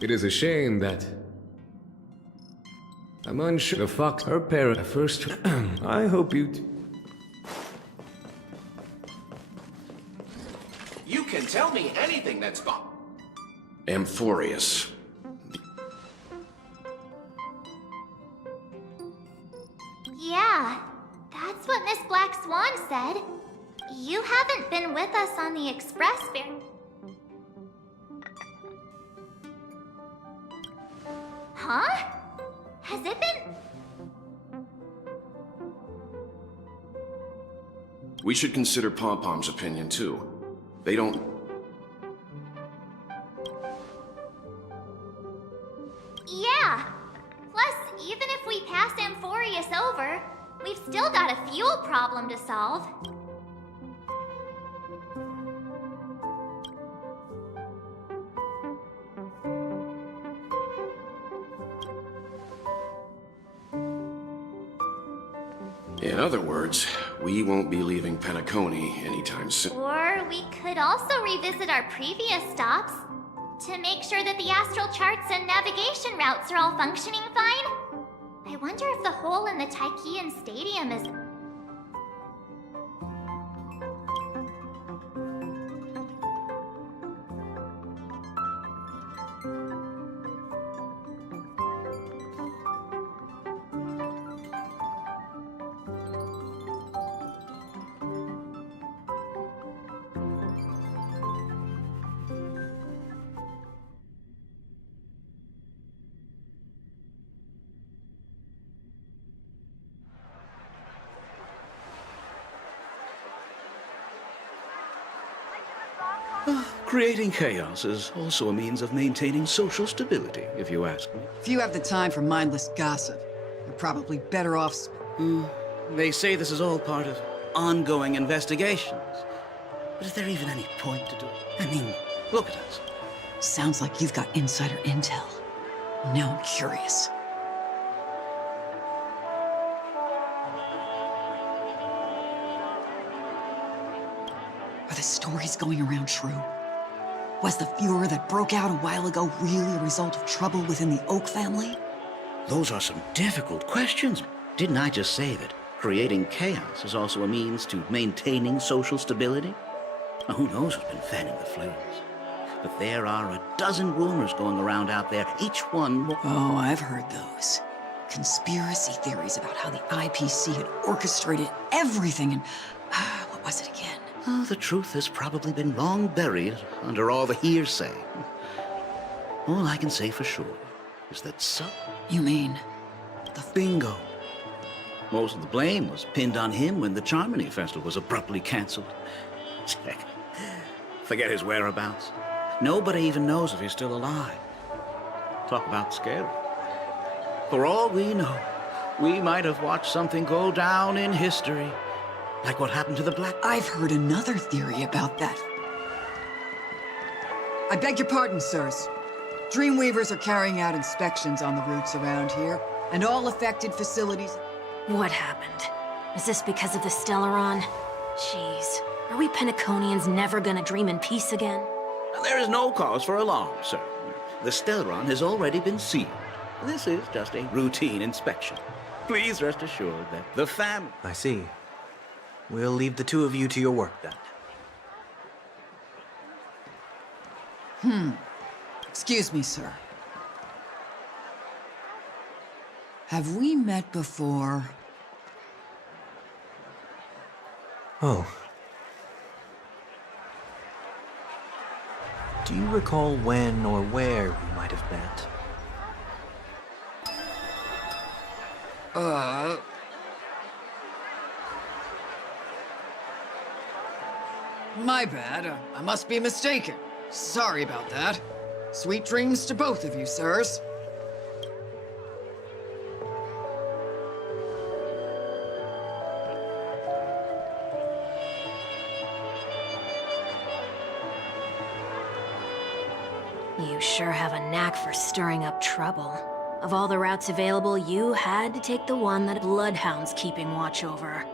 It is a shame that... I'm unsure the fox, her parent, first... I hope you... You can tell me anything that's gone. Amphorius. Yeah, that's what Miss Black Swan said. You haven't been with us on the express very... Huh? Has it been... We should consider Pom-Pom's opinion, too. They don't... Yeah. Plus, even if we pass Amphorius over, we've still got a fuel problem to solve. In other words, we won't be leaving Penacony anytime soon. Or we could also revisit our previous stops to make sure that the astral charts and navigation routes are all functioning fine. I wonder if the hole in the Tychean Stadium is... Creating chaos is also a means of maintaining social stability, if you ask me. If you have the time for mindless gossip, you're probably better off... They say this is all part of ongoing investigations. But is there even any point to do it? I mean, look at us. Sounds like you've got insider intel. Now I'm curious. Are the stories going around true? Was the furor that broke out a while ago really a result of trouble within the Oak family? Those are some difficult questions. Didn't I just say that creating chaos is also a means to maintaining social stability? Now, who knows who's been fanning the flames? But there are a dozen rumors going around out there, each one more... Oh, I've heard those. Conspiracy theories about how the IPC had orchestrated everything and... what was it again? Oh, the truth has probably been long buried under all the hearsay. All I can say for sure is that some... You mean... the bingo. Most of the blame was pinned on him when the Charmony Festival was abruptly cancelled. Forget his whereabouts. Nobody even knows if he's still alive. Talk about scary. For all we know, we might have watched something go down in history. Like what happened to the Black... I've heard another theory about that. I beg your pardon, sirs. Dreamweavers are carrying out inspections on the routes around here, and all affected facilities... What happened? Is this because of the Stellaron? Jeez, are we Penaconians never gonna dream in peace again? There is no cause for alarm, sir. The Stellaron has already been sealed. This is just a routine inspection. Please rest assured that the family... I see. We'll leave the two of you to your work, then. Excuse me, sir. Have we met before? Oh. Do you recall when or where we might have met? My bad. I must be mistaken. Sorry about that. Sweet dreams to both of you, sirs. You sure have a knack for stirring up trouble. Of all the routes available, you had to take the one that Bloodhound's keeping watch over.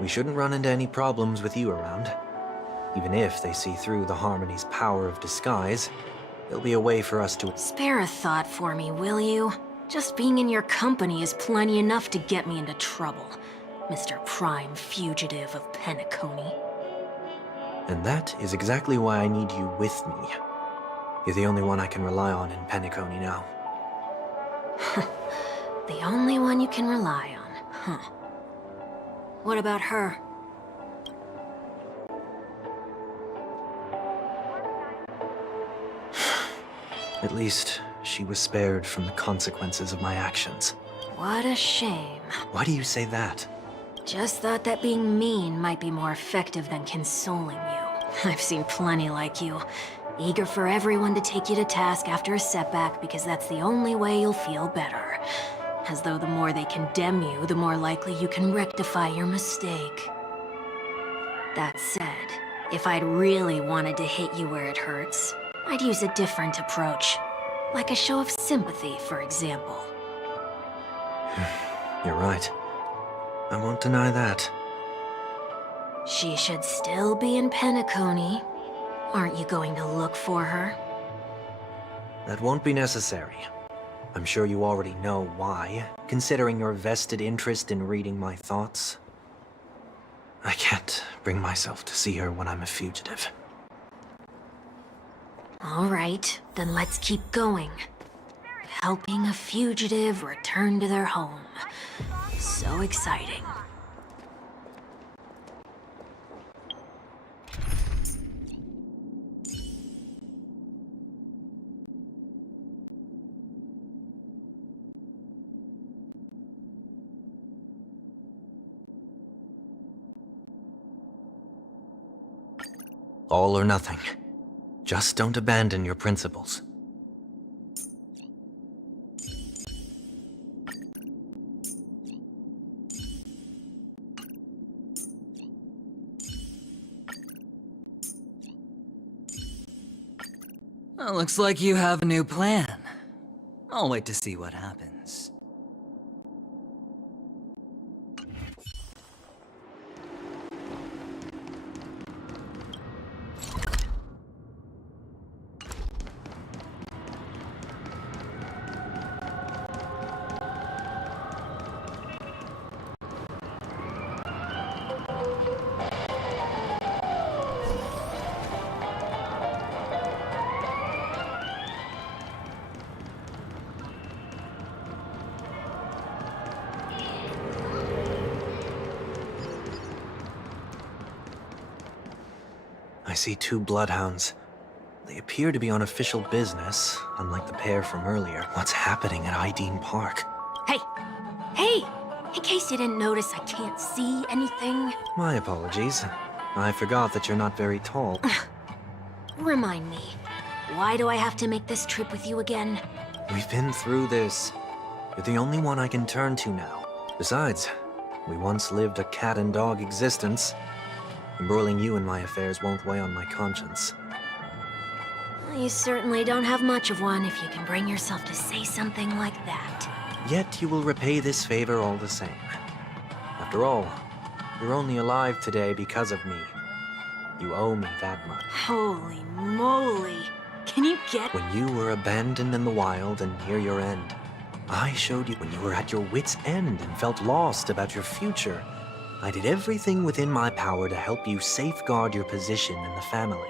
We shouldn't run into any problems with you around. Even if they see through the Harmony's power of disguise, there'll be a way for us to... Spare a thought for me, will you? Just being in your company is plenty enough to get me into trouble, Mr. Prime Fugitive of Penacony. And that is exactly why I need you with me. You're the only one I can rely on in Penacony now. The only one you can rely on, huh? What about her? At least, she was spared from the consequences of my actions. What a shame. Why do you say that? Just thought that being mean might be more effective than consoling you. I've seen plenty like you. Eager for everyone to take you to task after a setback because that's the only way you'll feel better. As though the more they condemn you, the more likely you can rectify your mistake. That said, if I'd really wanted to hit you where it hurts, I'd use a different approach. Like a show of sympathy, for example. You're right. I won't deny that. She should still be in Penacony. Aren't you going to look for her? That won't be necessary. I'm sure you already know why, considering your vested interest in reading my thoughts. I can't bring myself to see her when I'm a fugitive. All right, then let's keep going. Helping a fugitive return to their home. So exciting. All or nothing. Just don't abandon your principles. Well, looks like you have a new plan. I'll wait to see what happens. I see two bloodhounds. They appear to be on official business, unlike the pair from earlier. What's happening at Ideen Park? Hey! Hey! In case you didn't notice, I can't see anything. My apologies. I forgot that you're not very tall. Remind me, why do I have to make this trip with you again? We've been through this. You're the only one I can turn to now. Besides, we once lived a cat and dog existence. Embroiling you in my affairs won't weigh on my conscience. You certainly don't have much of one if you can bring yourself to say something like that. Yet you will repay this favor all the same. After all, you're only alive today because of me. You owe me that much. Holy moly! Can you get— When you were abandoned in the wild and near your end, I showed you when you were at your wit's end and felt lost about your future. I did everything within my power to help you safeguard your position in the family.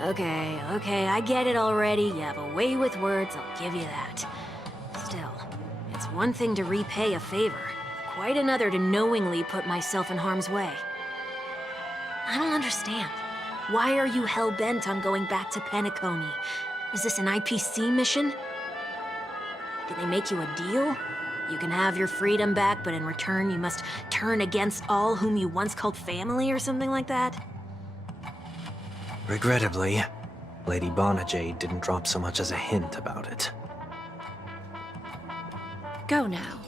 Okay, I get it already. You have a way with words, I'll give you that. Still, it's one thing to repay a favor, quite another to knowingly put myself in harm's way. I don't understand. Why are you hell-bent on going back to Penacony? Is this an IPC mission? Did they make you a deal? You can have your freedom back, but in return you must turn against all whom you once called family or something like that? Regrettably, Lady Bonajade didn't drop so much as a hint about it. Go now.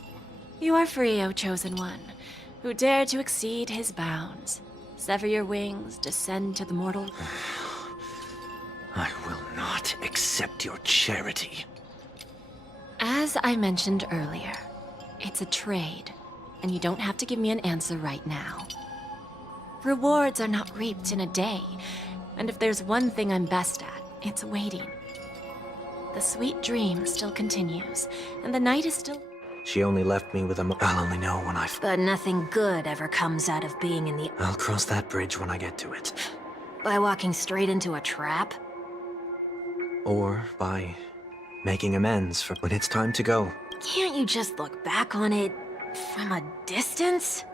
You are free, O Chosen One, who dare to exceed his bounds. Sever your wings, descend to the mortal... I will not accept your charity. As I mentioned earlier, it's a trade, and you don't have to give me an answer right now. Rewards are not reaped in a day, and if there's one thing I'm best at, It's waiting. The sweet dream still continues, and the night is still... She only left me with I'll only know when But nothing good ever comes out of being in the... I'll cross that bridge when I get to it. By walking straight into a trap? Or by making amends for when it's time to go. Can't you just look back on it from a distance?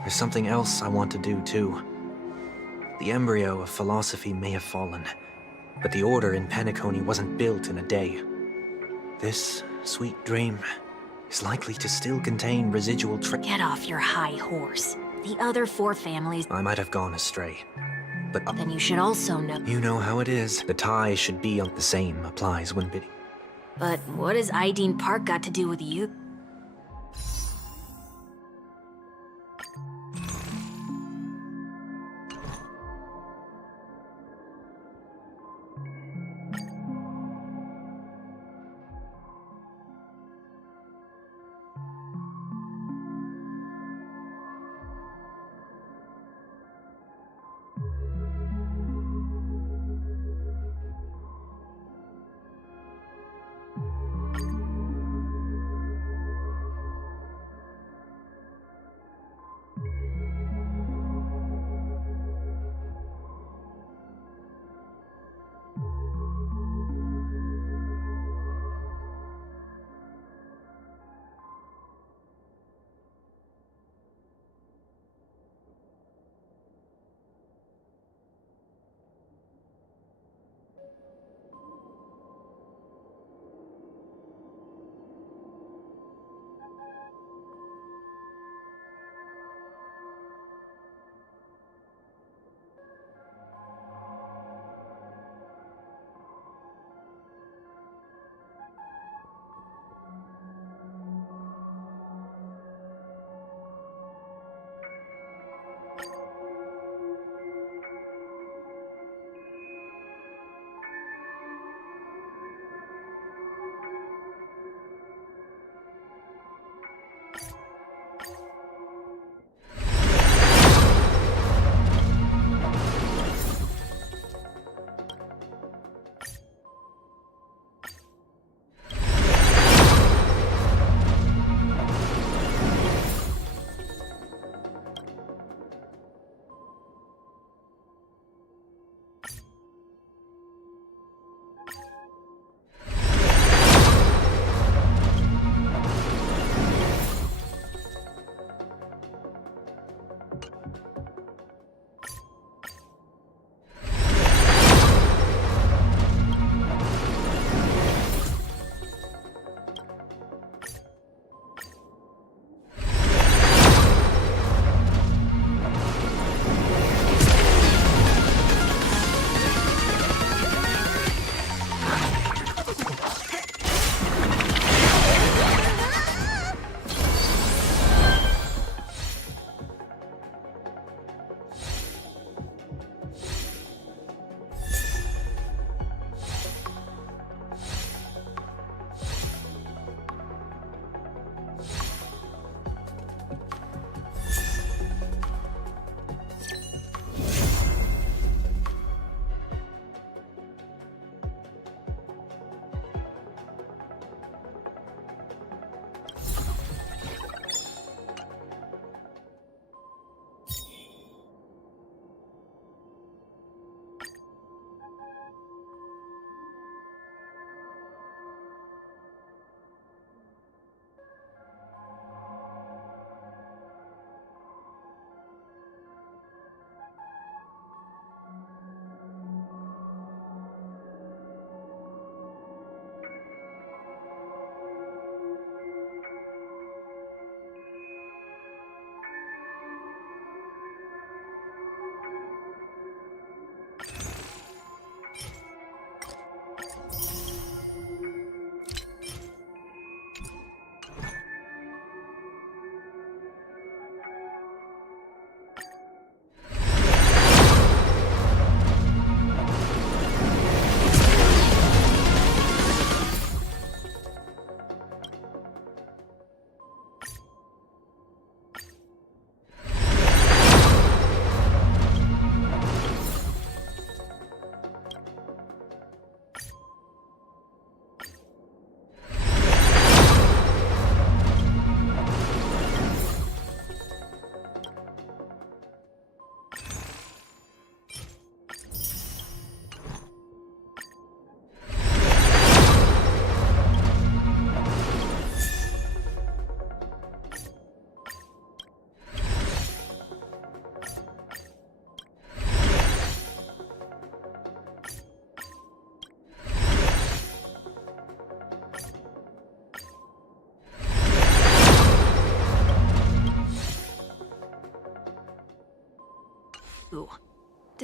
There's something else I want to do, too. The embryo of philosophy may have fallen, but the order in Penacony wasn't built in a day. This sweet dream is likely to still contain residual Get off your high horse. The other 4 families... I might have gone astray, but... Then you should also know... You know how it is. The tie should be on. The same applies when bidding. But what has Ideen Park got to do with you?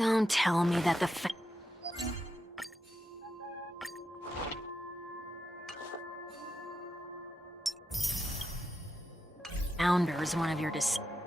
Don't tell me that the Founder's one of your disguises.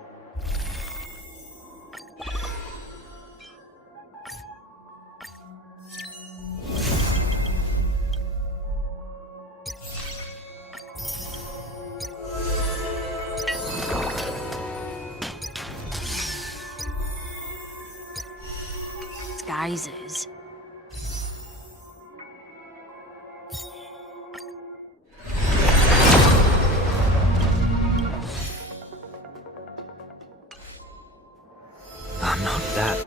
I'm not that.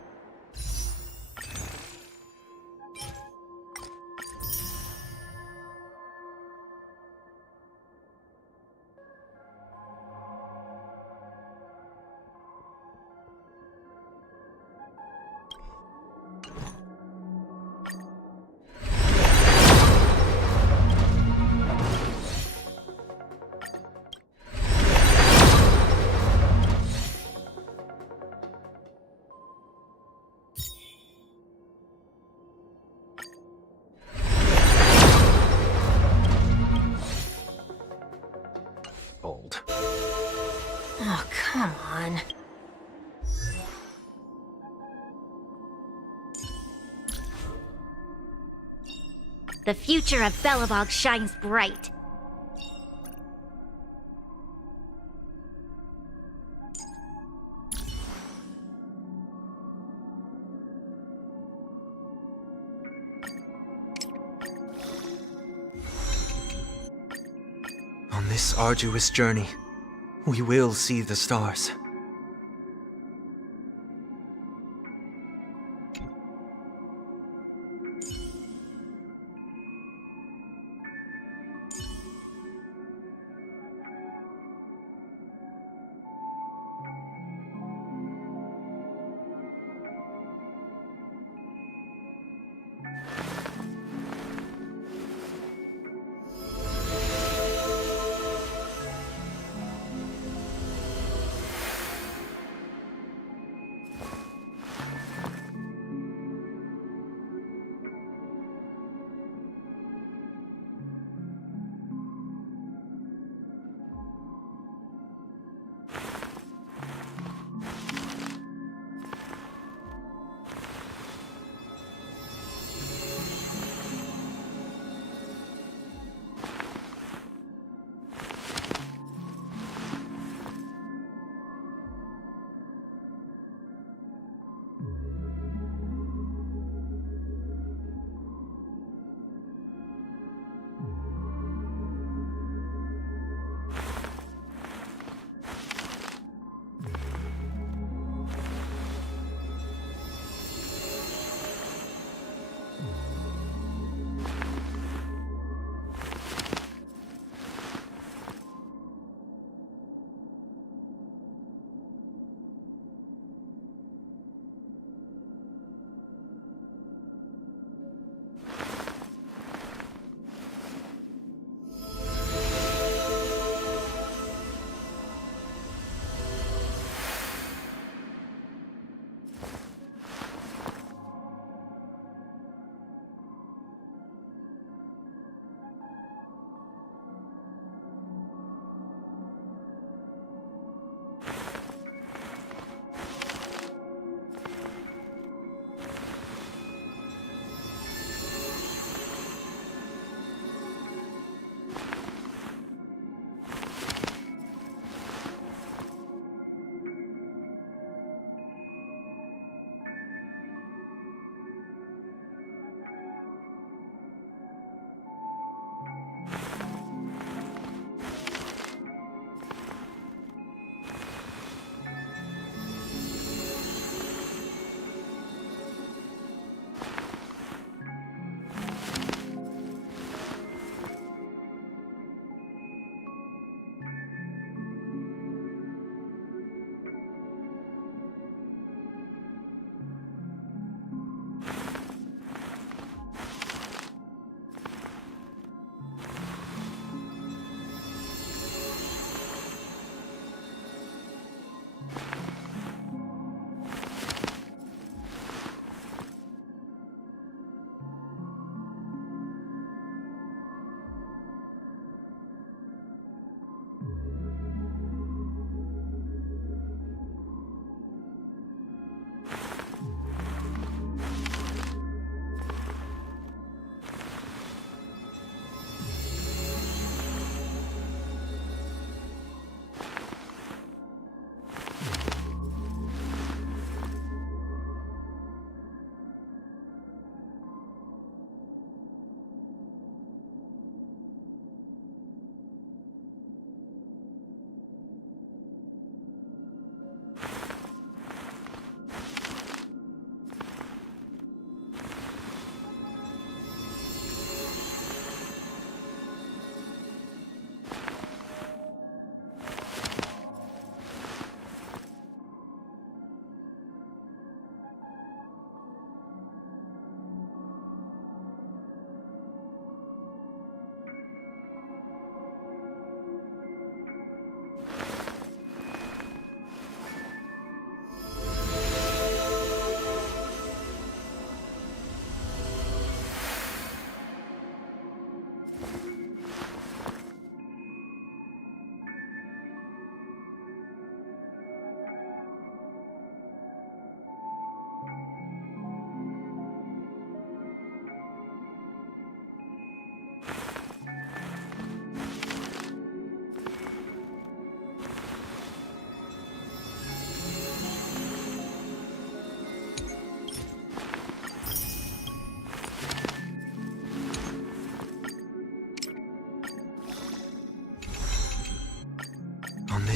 Old. Oh, come on. The future of Belobog shines bright. On this arduous journey, we will see the stars.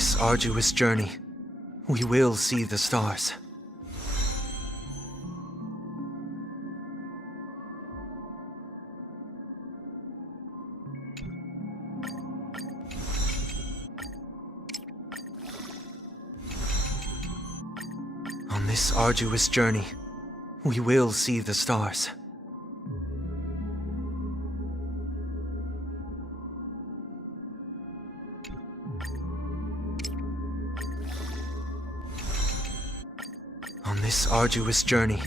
this arduous journey, we will see the stars. On this arduous journey, we will see the stars. On this arduous journey,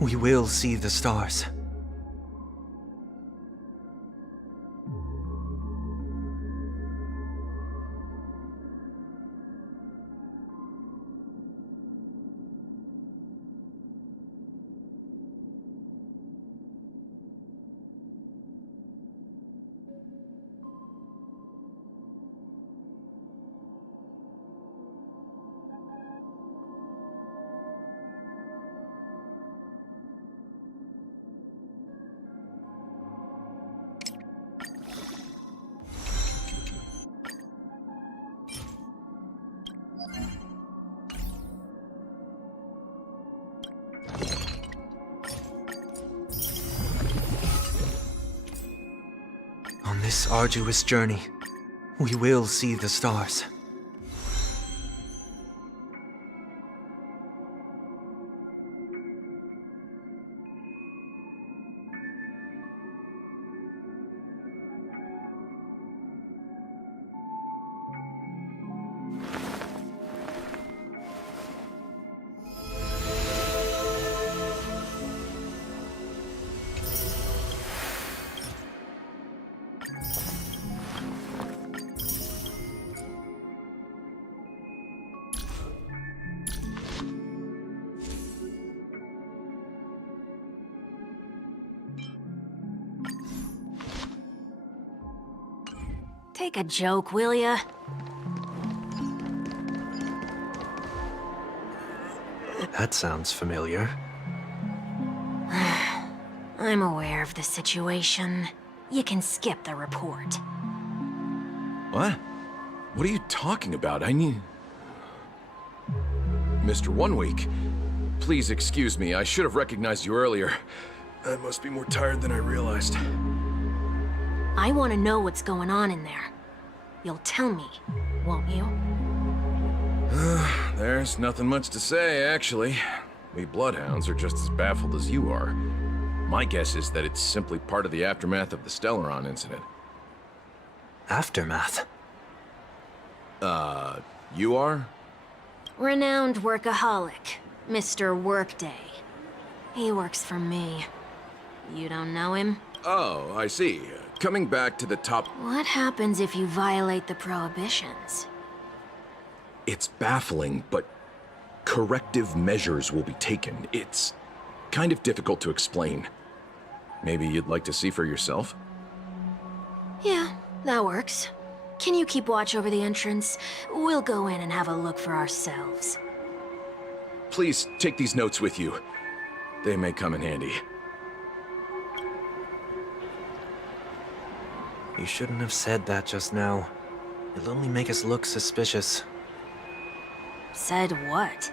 we will see the stars. On this arduous journey, we will see the stars. Take a joke, will ya? That sounds familiar. I'm aware of the situation. You can skip the report. What? What are you talking about? I need... Mr. 1 Week, please excuse me. I should have recognized you earlier. I must be more tired than I realized. I want to know what's going on in there. You'll tell me, won't you? There's nothing much to say, actually. We Bloodhounds are just as baffled as you are. My guess is that it's simply part of the aftermath of the Stellaron incident. Aftermath? You are? Renowned workaholic, Mr. Workday. He works for me. You don't know him? Oh, I see. Coming back to the top... What happens if you violate the prohibitions? It's baffling, but corrective measures will be taken. It's kind of difficult to explain. Maybe you'd like to see for yourself? Yeah, that works. Can you keep watch over the entrance? We'll go in and have a look for ourselves. Please take these notes with you. They may come in handy. You shouldn't have said that just now. It'll only make us look suspicious. Said what?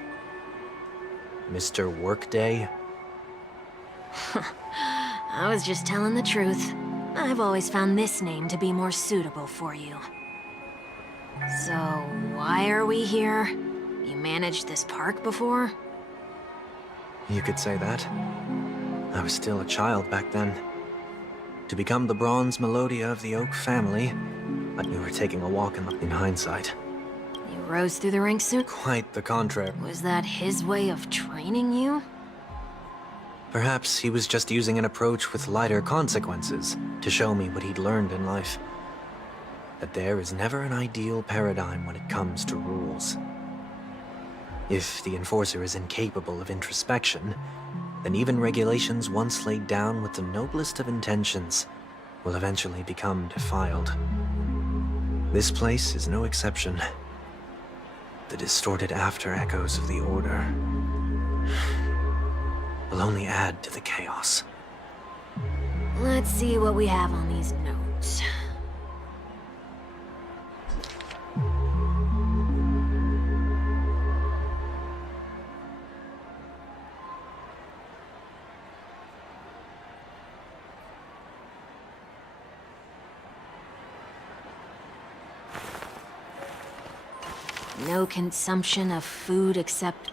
Mr. Workday? I was just telling the truth. I've always found this name to be more suitable for you. So, why are we here? You managed this park before? You could say that. I was still a child back then. To become the bronze Melodia of the Oak family, you were taking a walk in hindsight. You rose through the ranks soon? Quite the contrary. Was that his way of training you? Perhaps he was just using an approach with lighter consequences to show me what he'd learned in life. That there is never an ideal paradigm when it comes to rules. If the enforcer is incapable of introspection, then even regulations once laid down with the noblest of intentions will eventually become defiled. This place is no exception. The distorted after-echoes of the Order will only add to the chaos. Let's see what we have on these notes. No consumption of food except...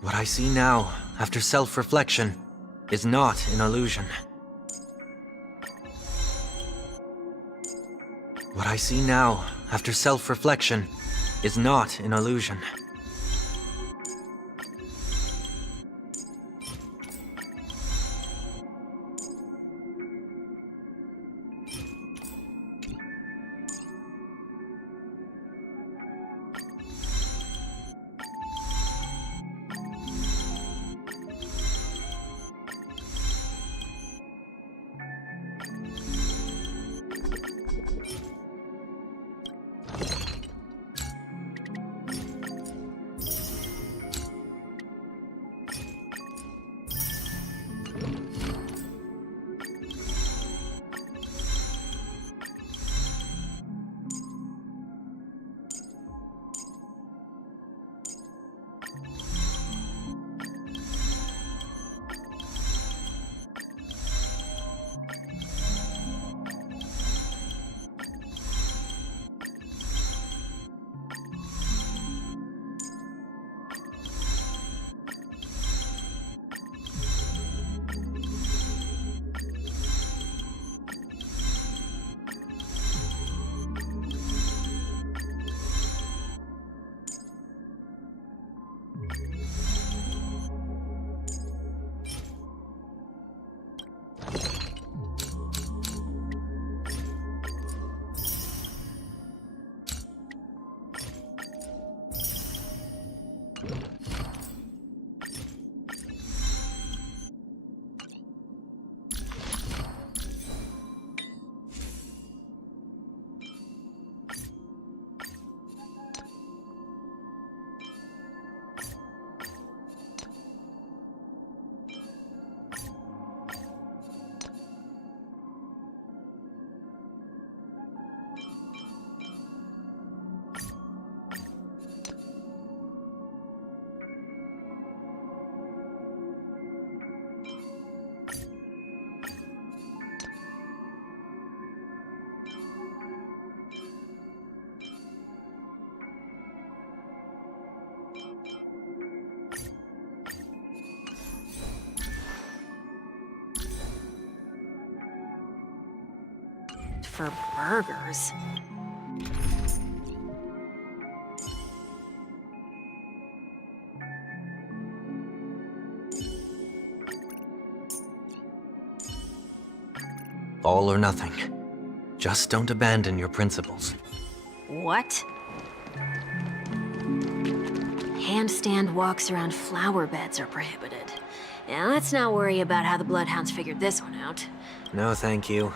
What I see now, after self-reflection, is not an illusion. What I see now, after self-reflection, is not an illusion. For burgers. All or nothing. Just don't abandon your principles. What? Handstand walks around flower beds are prohibited. Now let's not worry about how the Bloodhounds figured this one out. No, thank you.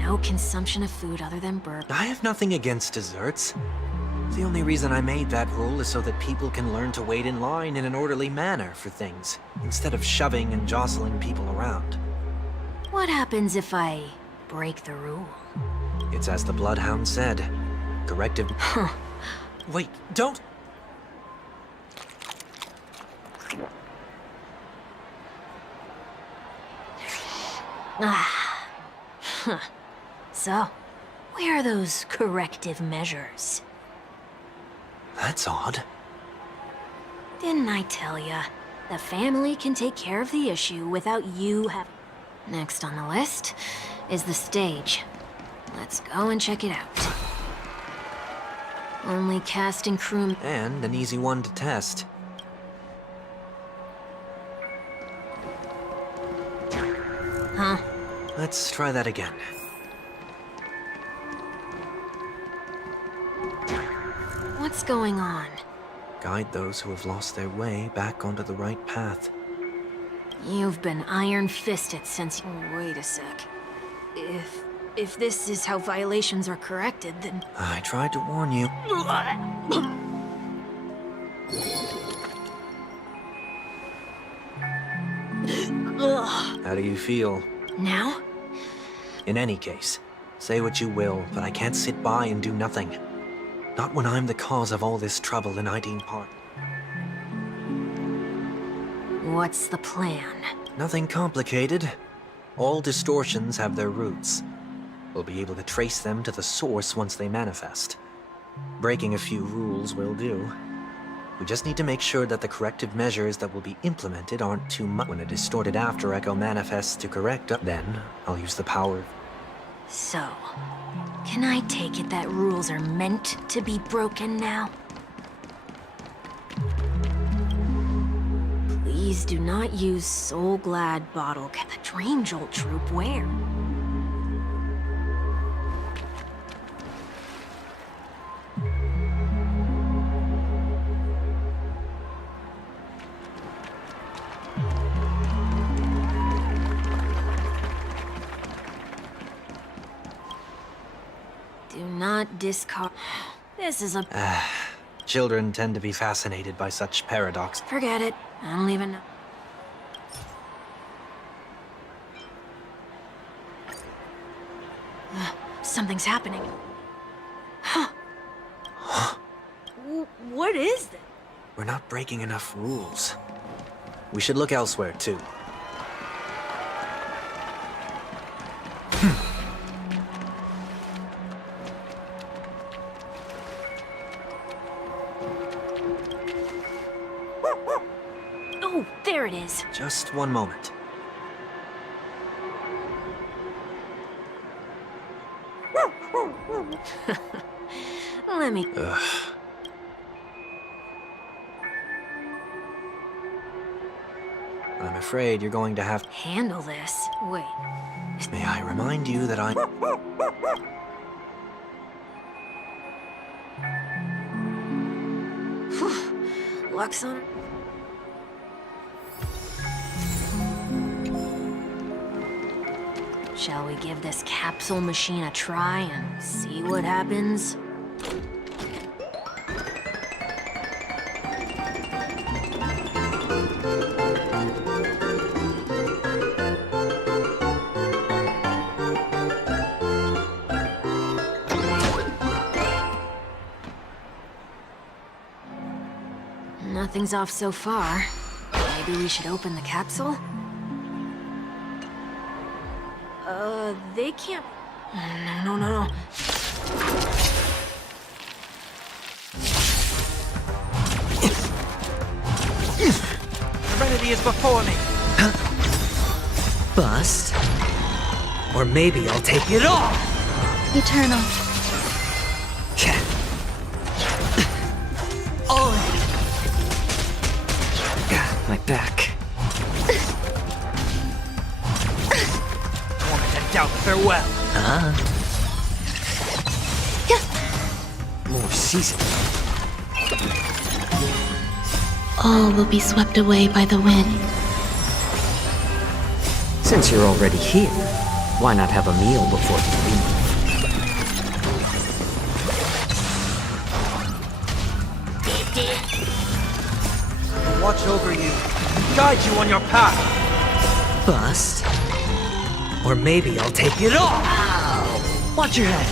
No consumption of food other than burgers. I have nothing against desserts. The only reason I made that rule is so that people can learn to wait in line in an orderly manner for things, instead of shoving and jostling people around. What happens if I break the rule? It's as the Bloodhound said. Corrective... Huh. Wait, don't... Ah. Huh. So, where are those corrective measures? That's odd. Didn't I tell ya? The family can take care of the issue without you having... Next on the list is the stage. Let's go and check it out. Only cast and crew... And an easy one to test. Huh? Let's try that again. What's going on? Guide those who have lost their way back onto the right path. You've been iron-fisted since... Wait a sec. If this is how violations are corrected, then... I tried to warn you. Ugh. How do you feel? Now? In any case, say what you will, but I can't sit by and do nothing. Not when I'm the cause of all this trouble in Ideen Park. What's the plan? Nothing complicated. All distortions have their roots. We'll be able to trace them to the source once they manifest. Breaking a few rules will do. We just need to make sure that the corrective measures that will be implemented aren't too much. When a distorted after echo manifests to correct it, then I'll use the power. So, can I take it that rules are meant to be broken now? Please do not use Soul Glad bottle. The Dream Jolt troop, where? Do not discard. This is a... Children tend to be fascinated by such paradox. Forget it. I don't even know. Something's happening. Huh. What is this? We're not breaking enough rules. We should look elsewhere, too. Oh, there it is. Just one moment. Let me... I'm afraid you're going to have... handle this. Wait. May I remind you that I... Luck's on... Shall we give this capsule machine a try and see what happens? Nothing's off so far. Maybe we should open the capsule? They can't... No. Serenity is before me! Bust. Or maybe I'll take it all! Eternal. Oh! My back. Out farewell. More season. All will be swept away by the wind. Since you're already here, why not have a meal before you leave? Watch over you. Guide you on your path. Bust. Or maybe I'll take it all! Ow. Watch your head!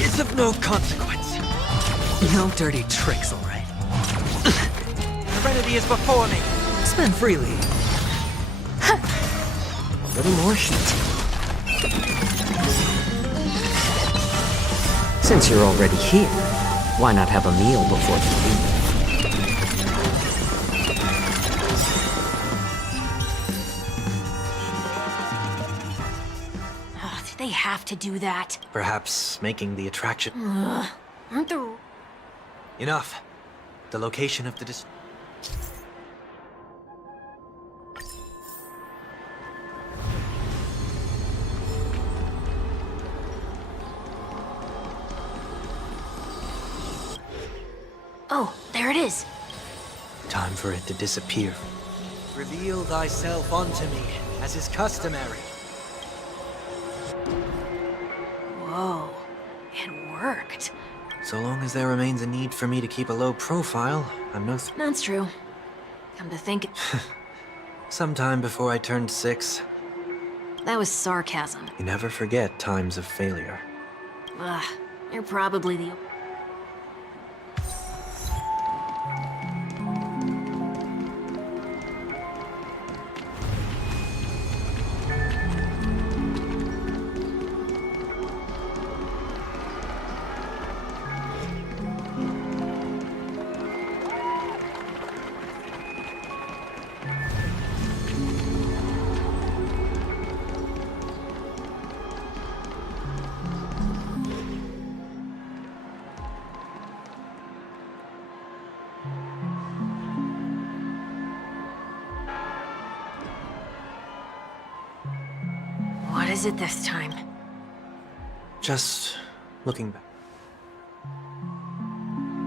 It's of no consequence. No dirty tricks, alright? Serenity is before me. Spend freely. A little more heat. Since you're already here, why not have a meal before you leave? They have to do that. Perhaps making the attraction... Aren't the... Enough. The location of the Oh, there it is. Time for it to disappear. Reveal thyself unto me. as is customary. Whoa, it worked. So long as there remains a need for me to keep a low profile, I'm no That's true. Come to think, Sometime before I turned 6, that was sarcasm. you never forget times of failure. Ugh, you're probably the... What is it this time? Just looking back.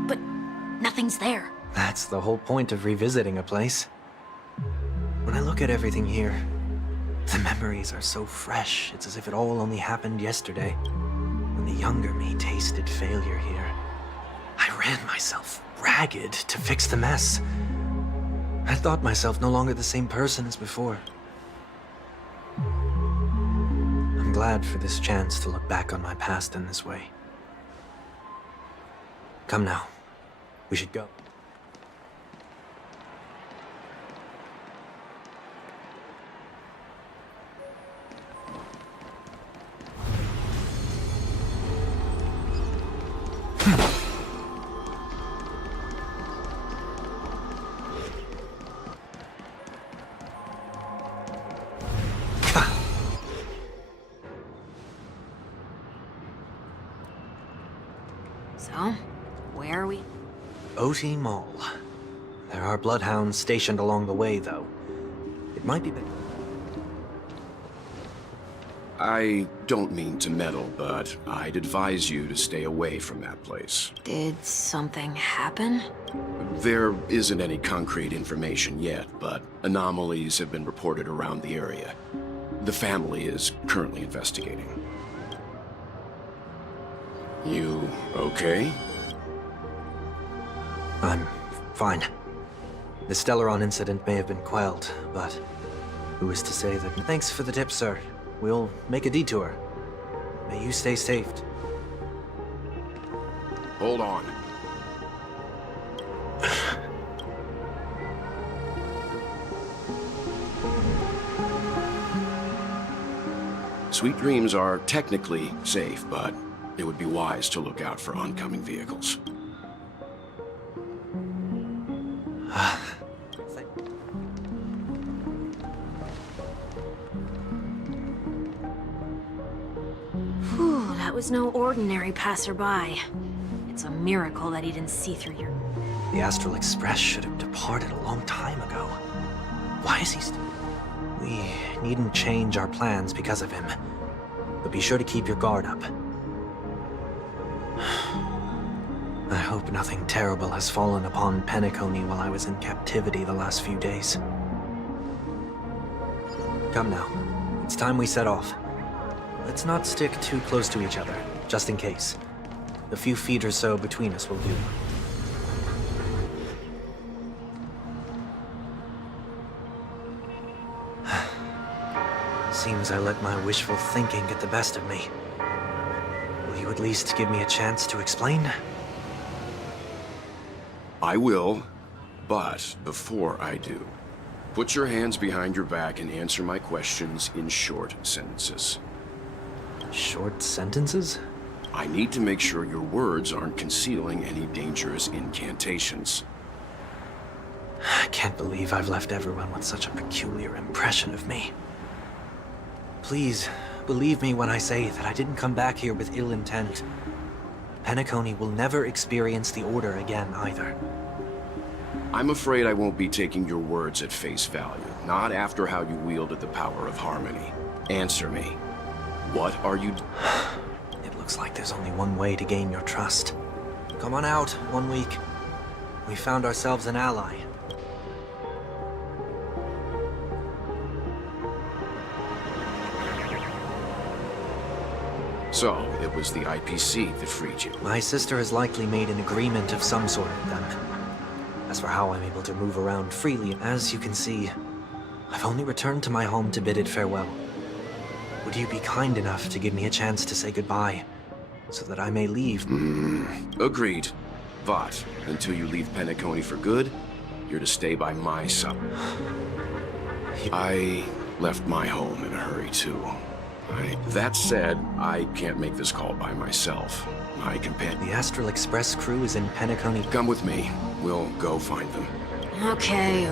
But nothing's there. That's the whole point of revisiting a place. When I look at everything here, the memories are so fresh, it's as if it all only happened yesterday. When the younger me tasted failure here, I ran myself ragged to fix the mess. I thought myself no longer the same person as before. I'm glad for this chance to look back on my past in this way. Come now, we should go. So, where are we? OT Mall. There are bloodhounds stationed along the way, though. It might be better. I don't mean to meddle, but I'd advise you to stay away from that place. Did something happen? There isn't any concrete information yet, but anomalies have been reported around the area. The family is currently investigating. You okay? I'm fine. The Stellaron incident may have been quelled, but who is to say that... Thanks for the tip, sir. We'll make a detour. May you stay safe. Hold on. Sweet Dreams are technically safe, but it would be wise to look out for oncoming vehicles. Whew, that was no ordinary passerby. It's a miracle that he didn't see through your... The Astral Express should have departed a long time ago. Why is he still... We needn't change our plans because of him. But be sure to keep your guard up. I hope nothing terrible has fallen upon Penacony while I was in captivity the last few days. Come now. It's time we set off. Let's not stick too close to each other, just in case. A few feet or so between us will do. Seems I let my wishful thinking get the best of me. Will you at least give me a chance to explain? I will, but before I do, put your hands behind your back and answer my questions in short sentences. Short sentences? I need to make sure your words aren't concealing any dangerous incantations. I can't believe I've left everyone with such a peculiar impression of me. Please, believe me when I say that I didn't come back here with ill intent. Penacony will never experience the Order again, either. I'm afraid I won't be taking your words at face value, not after how you wielded the power of harmony. Answer me. What are you... It looks like there's only one way to gain your trust. Come on out, 1 week. We found ourselves an ally. So, it was the IPC that freed you. My sister has likely made an agreement of some sort with them. As for how I'm able to move around freely, as you can see, I've only returned to my home to bid it farewell. Would you be kind enough to give me a chance to say goodbye, so that I may leave? Agreed. But, until you leave Penacony for good, you're to stay by my side. I left my home in a hurry, too. That said, I can't make this call by myself. My companion... The Astral Express crew is in Penacony. Come with me. We'll go find them. Okay.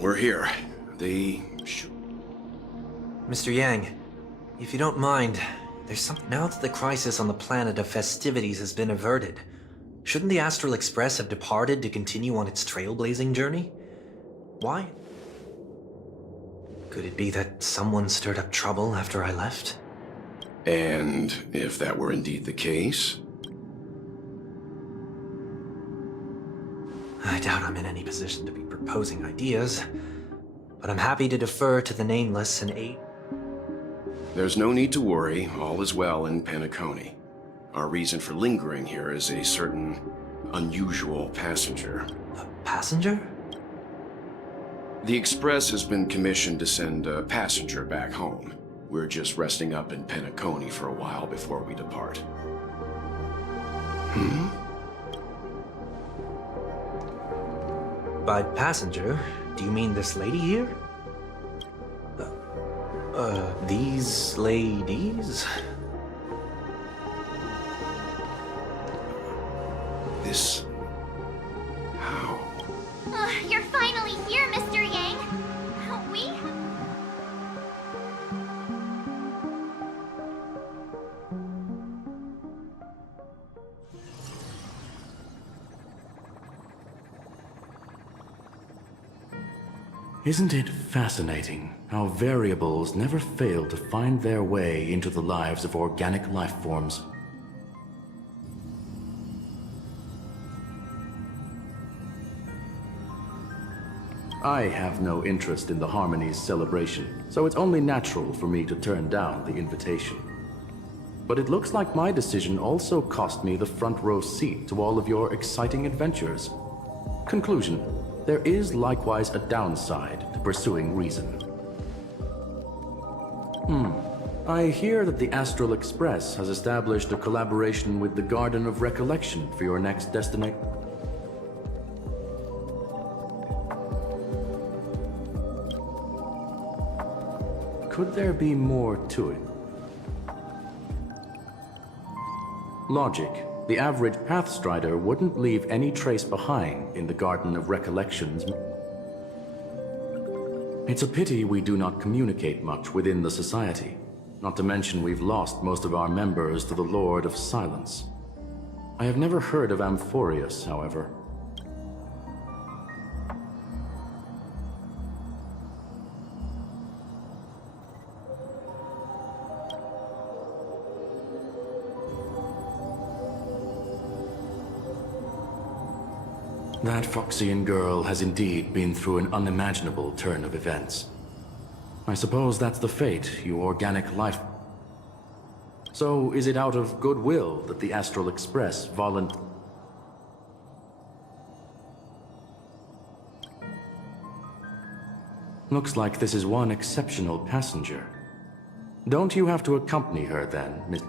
We're here. Mr. Yang, if you don't mind, there's something... Now that the crisis on the planet of festivities has been averted, shouldn't the Astral Express have departed to continue on its trailblazing journey? Why? Could it be that someone stirred up trouble after I left? And if that were indeed the case? I doubt I'm in any position to be proposing ideas, but I'm happy to defer to the Nameless and aid. There's no need to worry. All is well in Penacony. Our reason for lingering here is a certain unusual passenger. A passenger? The Express has been commissioned to send a passenger back home. We're just resting up in Penacony for a while before we depart. By passenger, do you mean this lady here? These ladies? This... how? You're finally here, Mr. Yang. We... Isn't it fascinating how variables never fail to find their way into the lives of organic life forms? I have no interest in the Harmony's celebration, so it's only natural for me to turn down the invitation. But it looks like my decision also cost me the front row seat to all of your exciting adventures. Conclusion: there is likewise a downside to pursuing reason. I hear that the Astral Express has established a collaboration with the Garden of Recollection for your next destination. Could there be more to it? Logic. The average Pathstrider wouldn't leave any trace behind in the Garden of Recollections. It's a pity we do not communicate much within the society. Not to mention we've lost most of our members to the Lord of Silence. I have never heard of Amphorius, however. That Foxian girl has indeed been through an unimaginable turn of events. I suppose that's the fate you organic life... So, is it out of goodwill that the Astral Express Looks like this is one exceptional passenger. Don't you have to accompany her then, Miss...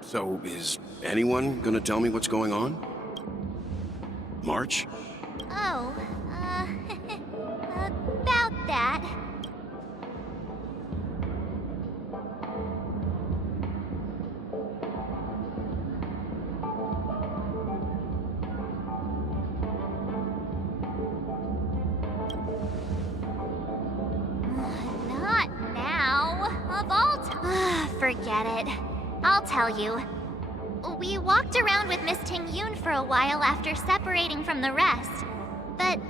So, is anyone gonna tell me what's going on? March? Oh, about that. Not now. Of all time. Forget it. I'll tell you. We walked around with Miss Ting Yun for a while after separating from the rest. But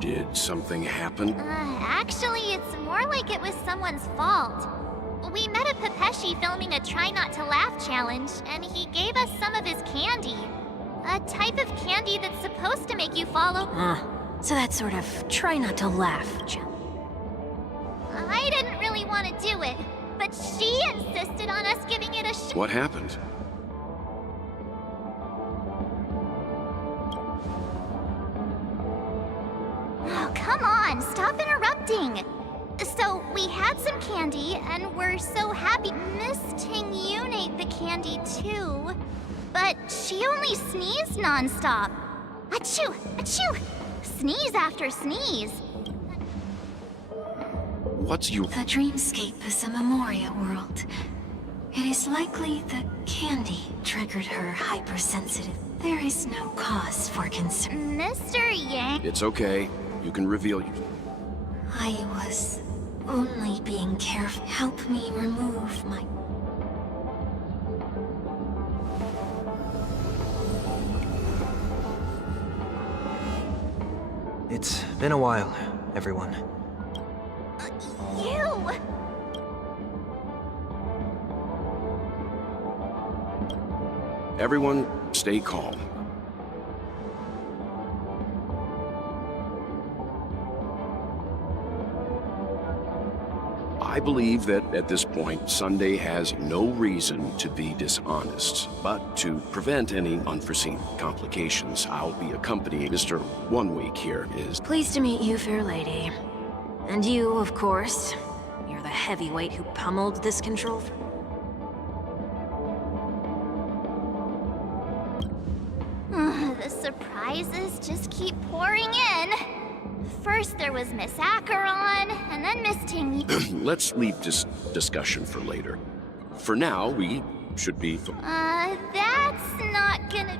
Did something happen? actually, it's more like it was someone's fault. We met a Pepeshi filming a Try Not to Laugh challenge, and he gave us some of his candy. A type of candy that's supposed to make you follow. So that sort of try not to laugh. I didn't really want to do it, but she insisted on us giving it a shot. What happened? Oh, come on, stop interrupting. So, we had some candy, and we're so happy. Miss Ting Yun ate the candy too, but she only sneezed nonstop. Achoo! Achoo! Sneeze after sneeze. What's your... The dreamscape is a Memoria world. It is likely the candy triggered her hypersensitive. There is no cause for concern. Mr. Yang. It's okay. You can reveal your... I was only being careful. Help me remove my... It's been a while, everyone. You! Everyone, stay calm. I believe that at this point, Sunday has no reason to be dishonest. But to prevent any unforeseen complications, I'll be accompanying Mr. 1 Week here is... Pleased to meet you, fair lady. And you, of course. You're the heavyweight who pummeled this control. The surprises just keep pouring in. First there was Miss Acheron, and then Miss Ting. Let's leave this discussion for later. For now, we should be... That's not gonna...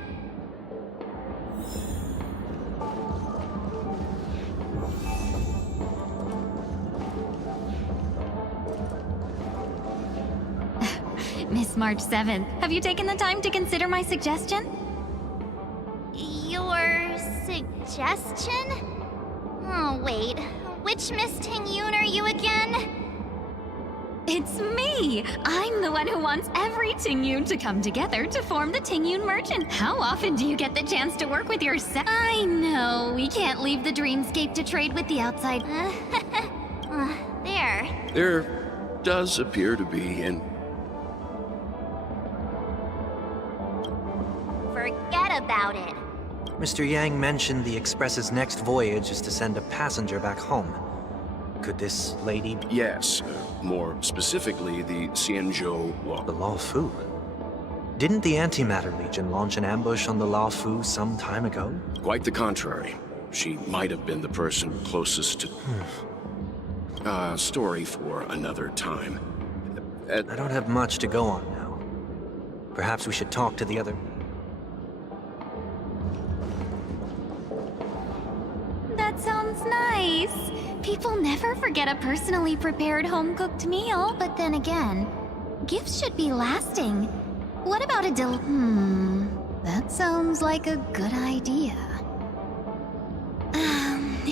Miss March 7th, have you taken the time to consider my suggestion? Your suggestion? Oh, wait. Which Miss Ting Yun are you again? It's me! I'm the one who wants every Ting Yun to come together to form the Ting Yun Merchant. How often do you get the chance to work with your I know, we can't leave the dreamscape to trade with the outside. There. There does appear to be an... Forget about it. Mr. Yang mentioned the Express's next voyage is to send a passenger back home. Could this lady be... Yes, more specifically, the Xianzhou Law. The Law Fu? Didn't the Antimatter Legion launch an ambush on the Law Fu some time ago? Quite the contrary. She might have been the person closest to... story for another time. I don't have much to go on now. Perhaps we should talk to the other... That sounds nice. People never forget a personally prepared home-cooked meal. But then again, gifts should be lasting. What about a that sounds like a good idea.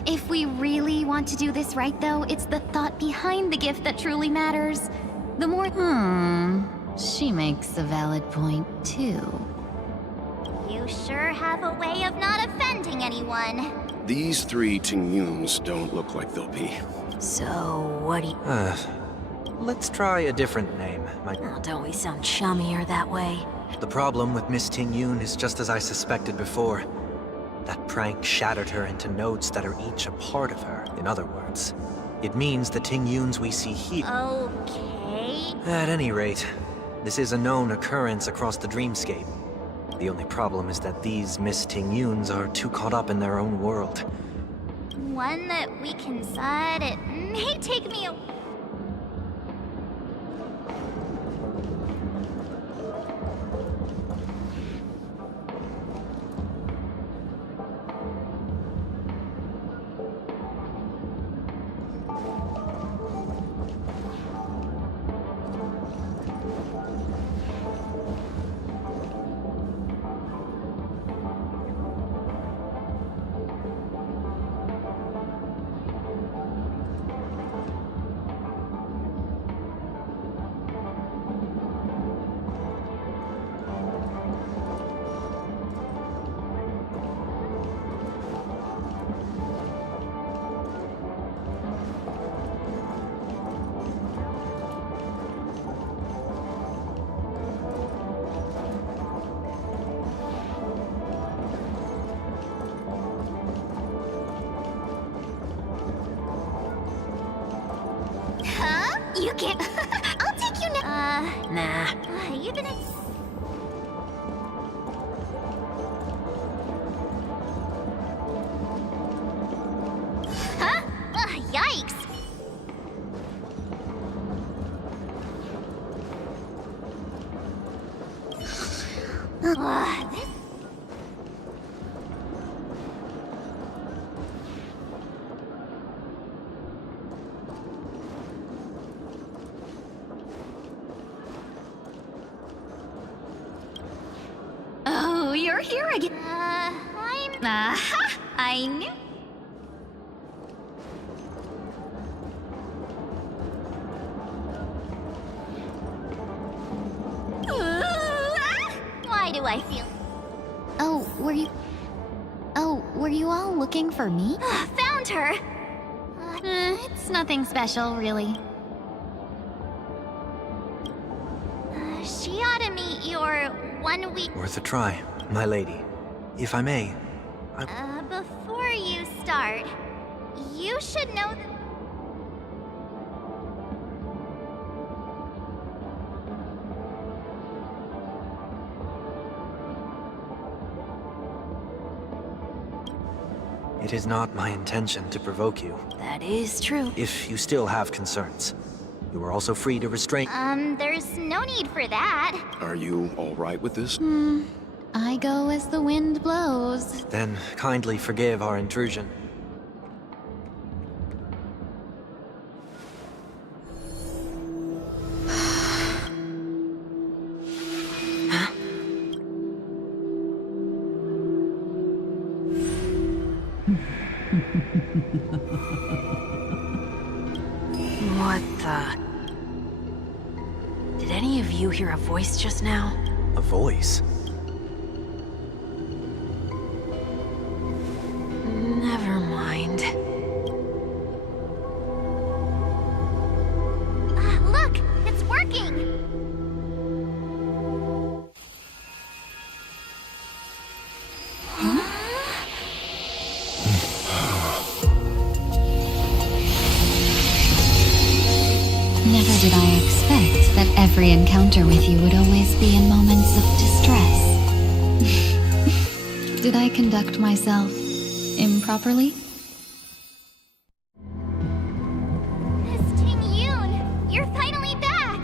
If we really want to do this right, though, it's the thought behind the gift that truly matters. The more... She makes a valid point, too. You sure have a way of not offending anyone. These three Ting Yuns don't look like they'll be. So, what do you... Let's try a different name. Oh, don't we sound chummier that way? The problem with Miss Ting Yun is just as I suspected before. That prank shattered her into notes that are each a part of her. In other words, it means the Ting Yuns we see here... Okay. At any rate, this is a known occurrence across the dreamscape. The only problem is that these Miss Ting Yuns are too caught up in their own world. One that we can decide it may take me a... You can't. I'll take you now. Nah. Even if... Huh? Yikes! This... Oh, you're here again. I knew. Why do I feel... Oh, were you all looking for me? Found her! It's nothing special, really. She ought to meet your 1 week... Worth a try, my lady. If I may, before you start, you should know that... it is not my intention to provoke you. That is true. If you still have concerns, you are also free to restrain. There's no need for that. Are you all right with this? I go as the wind blows. Then kindly forgive our intrusion. What the... Did any of you hear a voice just now? A voice? Never mind. Look! It's working! Never did I expect that every encounter with you would always be in moments of distress. Did I conduct myself improperly? Miss Ting Yoon, you're finally back!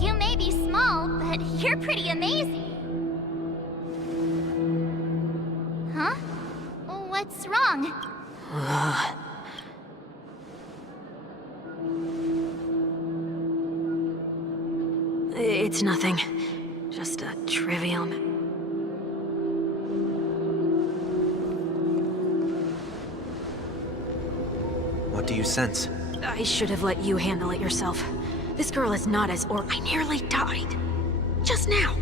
You may be small, but you're pretty amazing. Huh? What's wrong? It's nothing. Just a trivial... What do you sense? I should have let you handle it yourself. This girl is not as I nearly died. Just now.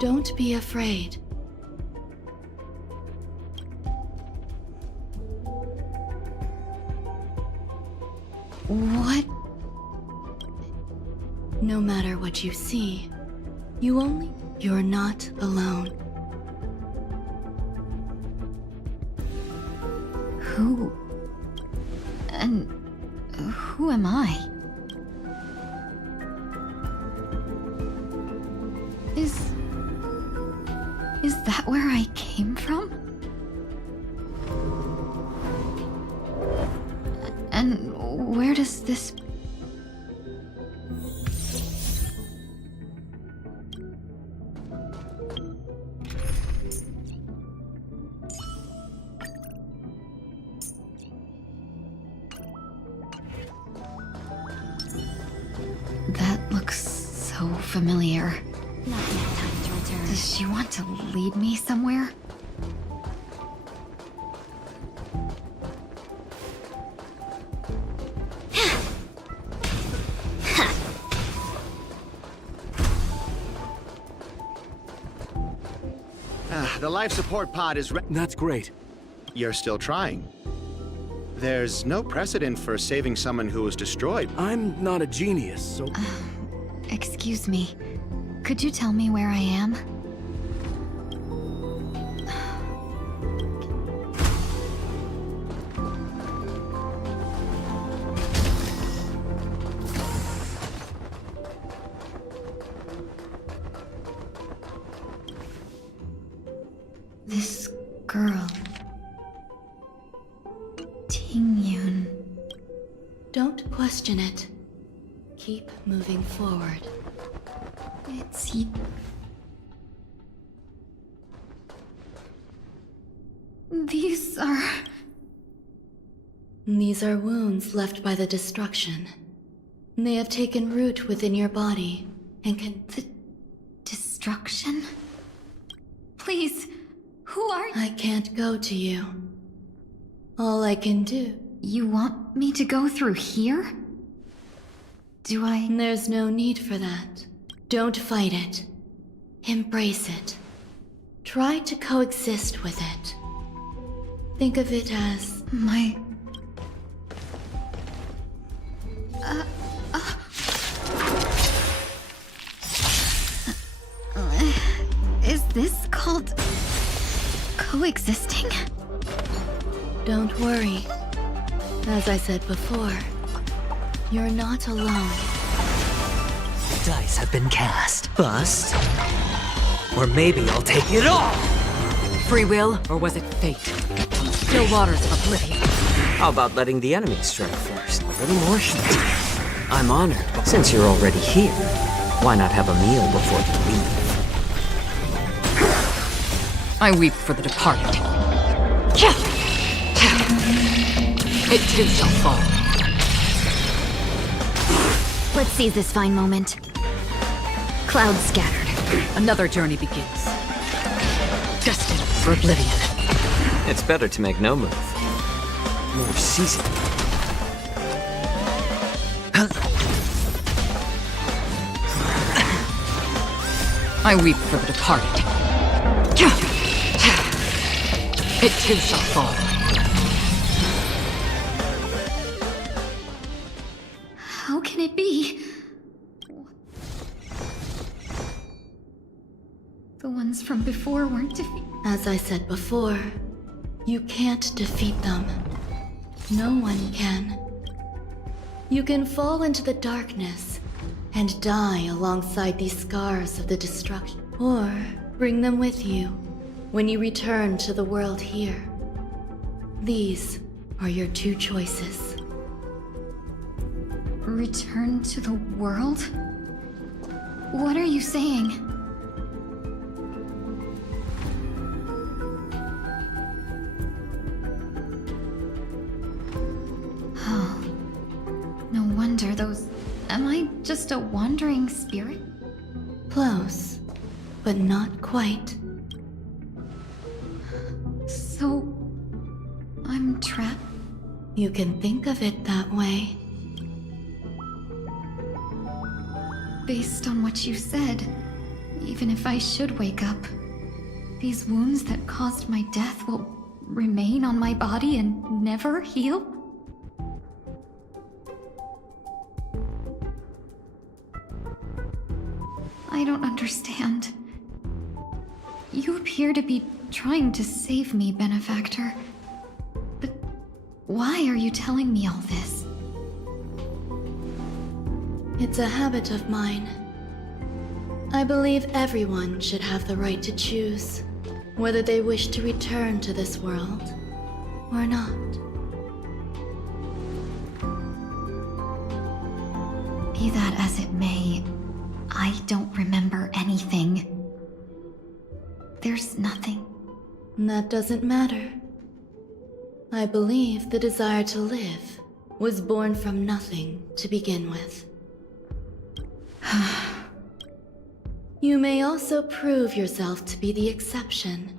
Don't be afraid. What? No matter what you see, you're not alone. Who am I? Is that where I came from? And where does this... That looks so familiar. Not yet time to return. Does she want to lead me somewhere? The life support pod is That's great. You're still trying. There's no precedent for saving someone who was destroyed. I'm not a genius, so... Excuse me. Could you tell me where I am? This girl... Ting-Yun... Don't question it. Keep moving forward. It's... These are... These are wounds left by the destruction. They have taken root within your body and can... The... destruction? Please, who are you? I can't go to you. All I can do... You want me to go through here? Do I... There's no need for that. Don't fight it. Embrace it. Try to coexist with it. Think of it as... My... Is this called... coexisting? Don't worry. As I said before, you're not alone. Dice have been cast. Bust. Or maybe I'll take it all! Free will, or was it fate? Still waters of oblivion. How about letting the enemy strike first? A little more heat. I'm honored, but since you're already here, why not have a meal before you leave? I weep for the departed. It too shall fall. Let's seize this fine moment. Clouds scattered. Another journey begins. Destined for oblivion. It's better to make no move. More seasoned. I weep for the departed. It too shall fall. How can it be? The ones from before weren't defeated. As I said before, you can't defeat them. No one can. You can fall into the darkness and die alongside these scars of the destruction. Or bring them with you when you return to the world here. These are your two choices. Return to the world? What are you saying? Oh. No wonder those... Am I just a wandering spirit? Close, but not quite. So... I'm trapped? You can think of it that way. Based on what you said, even if I should wake up, these wounds that caused my death will remain on my body and never heal? I don't understand. You appear to be trying to save me, Benefactor. But why are you telling me all this? It's a habit of mine. I believe everyone should have the right to choose whether they wish to return to this world or not. Be that as it may, I don't remember anything. There's nothing. That doesn't matter. I believe the desire to live was born from nothing to begin with. You may also prove yourself to be the exception.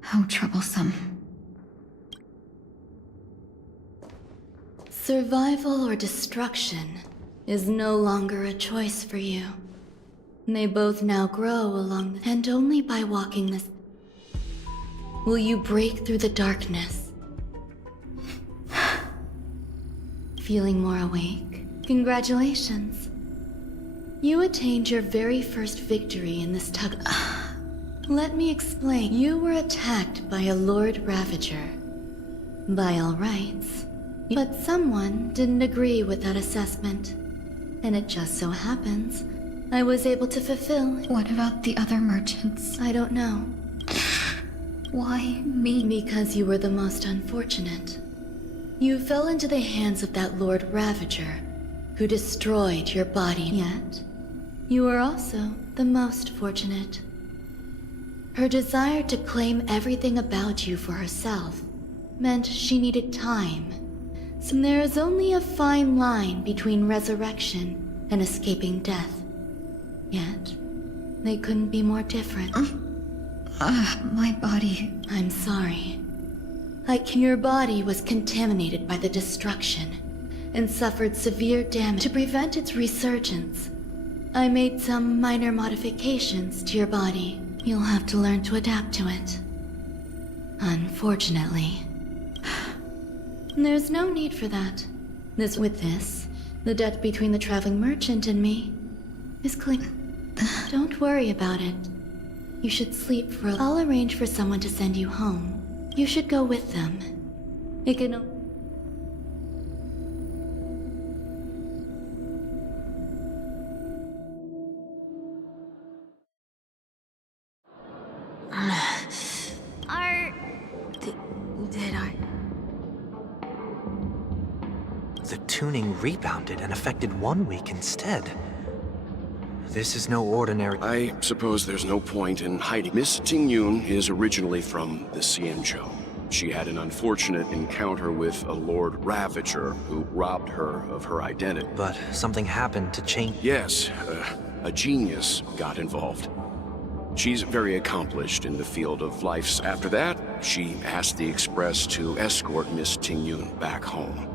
How troublesome. Survival or destruction is no longer a choice for you. They both now grow along and only by walking this will you break through the darkness. Feeling more awake? Congratulations. You attained your very first victory in this tug. Let me explain. You were attacked by a Lord Ravager. By all rights. But someone didn't agree with that assessment. And it just so happens, I was able to fulfill. What about the other merchants? I don't know. Why me? Because you were the most unfortunate. You fell into the hands of that Lord Ravager, who destroyed your body. Yet, you were also the most fortunate. Her desire to claim everything about you for herself meant she needed time. So there is only a fine line between resurrection and escaping death. Yet, they couldn't be more different. My body... I'm sorry. Your body was contaminated by the destruction and suffered severe damage. To prevent its resurgence, I made some minor modifications to your body. You'll have to learn to adapt to it. Unfortunately. There's no need for that. With this, the debt between the traveling merchant and me is clear. Don't worry about it. You should sleep for I'll arrange for someone to send you home. You should go with them. It can... Did I? The tuning rebounded and affected 1 week instead. This is no ordinary... I suppose there's no point in hiding. Miss Tingyun is originally from the Xianzhou. She had an unfortunate encounter with a Lord Ravager who robbed her of her identity. But something happened to change... Yes, a genius got involved. She's very accomplished in the field of life. After that, she asked the Express to escort Miss Tingyun back home.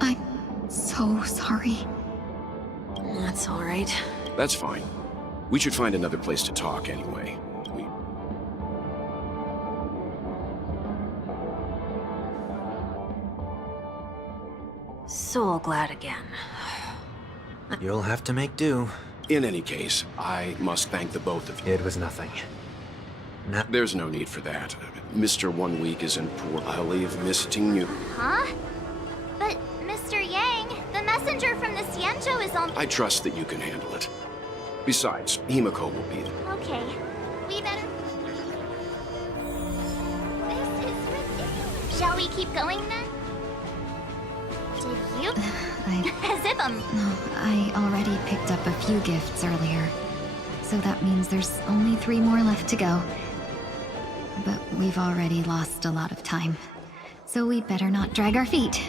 I'm so sorry. That's all right. That's fine. We should find another place to talk anyway. So glad again. You'll have to make do. In any case, I must thank the both of you. It was nothing. There's no need for that. Mr. 1 week is in poor. I'll leave Miss Tingyun. Huh? But, Mr. Yang, the messenger from the Xianzhou is on... I trust that you can handle it. Besides, Himiko will be there. Okay. We better... This is ridiculous. Shall we keep going then? Did you? As if I'm... No, I already picked up a few gifts earlier. So that means there's only 3 more left to go. But we've already lost a lot of time. So we better not drag our feet.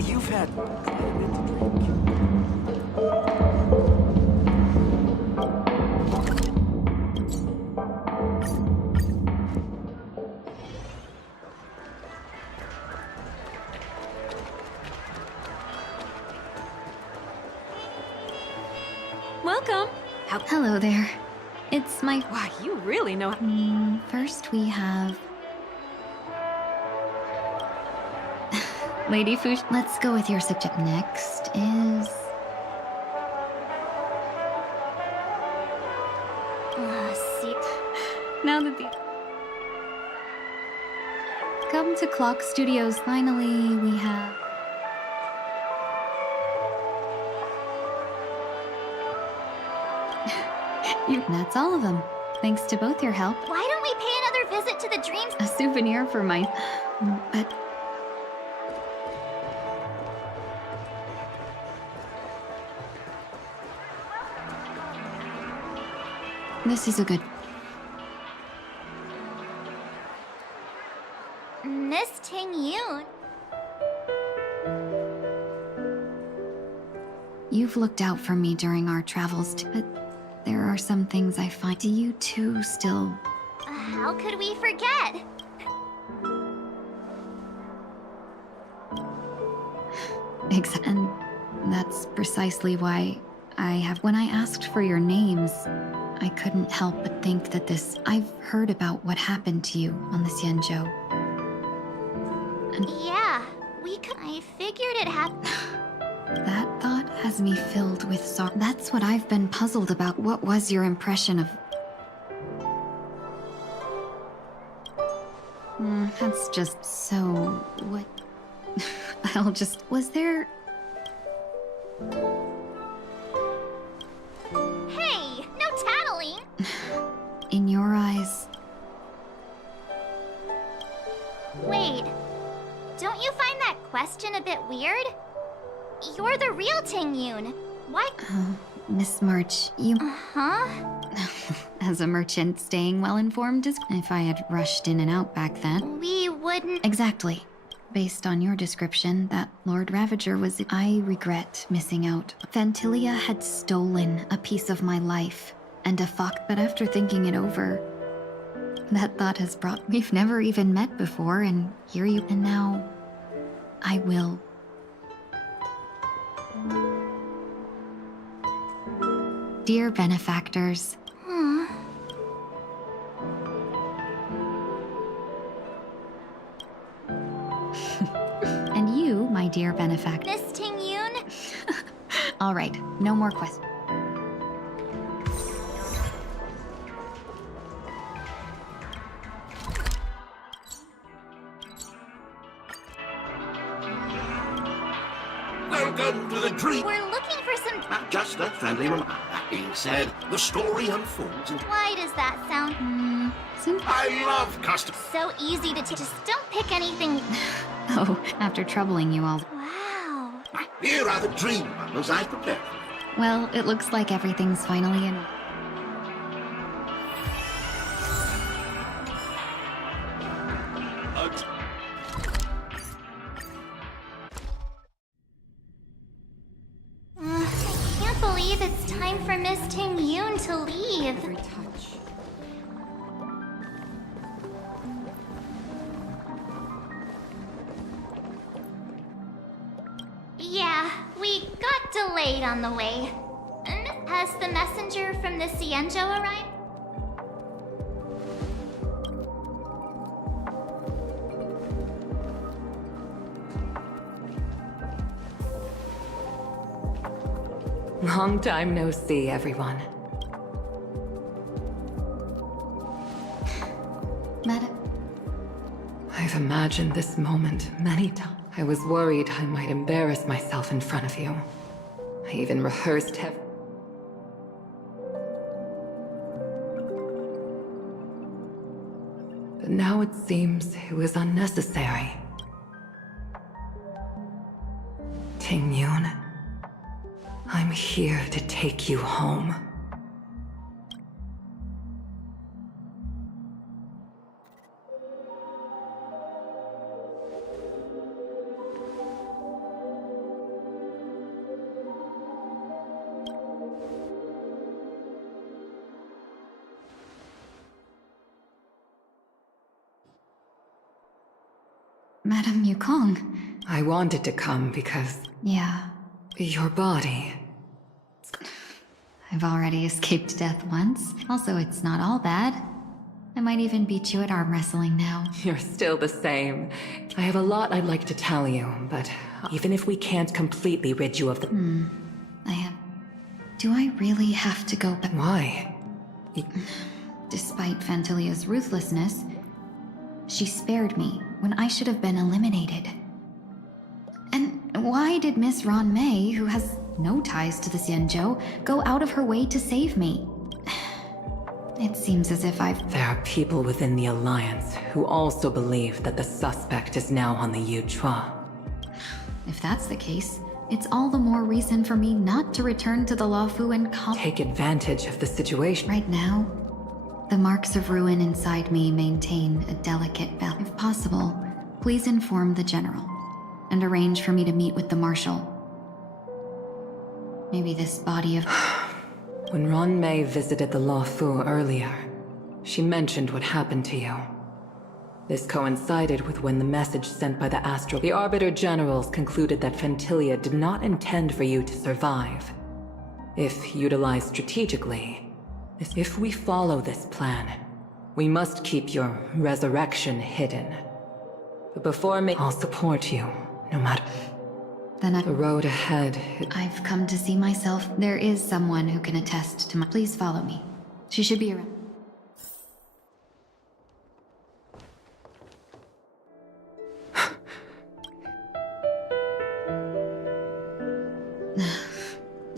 You've had... Welcome. Hello there. It's my... Wow, you really know... First we have... Lady Fush... Let's go with your subject. Next is... see... Now that the... Come to Clock Studios. Finally, we have... That's all of them. Thanks to both your help. Why don't we pay another visit to the Dreams... A souvenir for my... But... This is a good... Miss Tingyun. You've looked out for me during our travels, but there are some things I find... Do you two still... How could we forget? And that's precisely why when I asked for your names, I couldn't help but think that I've heard about what happened to you on the Xianzhou. And Yeah, I figured it happened. that thought has me filled with sorrow. That's what I've been puzzled about. What was your impression of... That's just so... what... Was there... Hey, no tattling! in your eyes... Wait, don't you find that question a bit weird? You're the real Tingyun. Why? Miss March, you... Huh? As a merchant, staying well-informed is... If I had rushed in and out back then... We wouldn't... Exactly. Based on your description, that Lord Ravager was... I regret missing out. Fantilia had stolen a piece of my life, and a fox... But after thinking it over, that thought has brought... We've never even met before, and here you... And now... I will. Dear benefactors... And you, my dear benefactor... Miss Tingyun? All right, no more questions. Welcome to the dream. We're looking for some... Just a friendly remark. That being said, the story unfolds in... Why does that sound... I love custom. So easy to just don't pick anything... Oh, after troubling you all... Wow. Here are the dream bundles I've prepared for you. Well, it looks like everything's finally in... I can't believe it's time for Miss Tingyun to leave. Yeah, we got delayed on the way. Has the messenger from the Xianzhou arrived? Long time no see, everyone. Madam? I've imagined this moment many times. I was worried I might embarrass myself in front of you. I even rehearsed But now it seems it was unnecessary. Tingyun, I'm here to take you home. Madam Yukong. I wanted to come because... Yeah. Your body... I've already escaped death once. Also, it's not all bad. I might even beat you at arm wrestling now. You're still the same. I have a lot I'd like to tell you, but even if we can't completely rid you of the... Do I really have to go back? Why? Despite Fantilia's ruthlessness, she spared me when I should have been eliminated. And why did Miss Ron Mei, who has no ties to the Xianzhou, go out of her way to save me? It seems as if There are people within the Alliance who also believe that the suspect is now on the Yuchua. If that's the case, it's all the more reason for me not to return to the Luofu and take advantage of the situation. Right now, the marks of ruin inside me maintain a delicate balance. If possible, please inform the General and arrange for me to meet with the Marshal. Maybe this body of... When Ron Mei visited the Luofu earlier, She mentioned what happened to you. This coincided with when the message sent by the Astral... The Arbiter Generals concluded that Fentilia did not intend for you to survive. If utilized strategically, if we follow this plan, we must keep your resurrection hidden. But before me, I'll support you, no matter... Then The road ahead... I've come to see myself. There is someone who can attest to my... Please follow me. She should be around.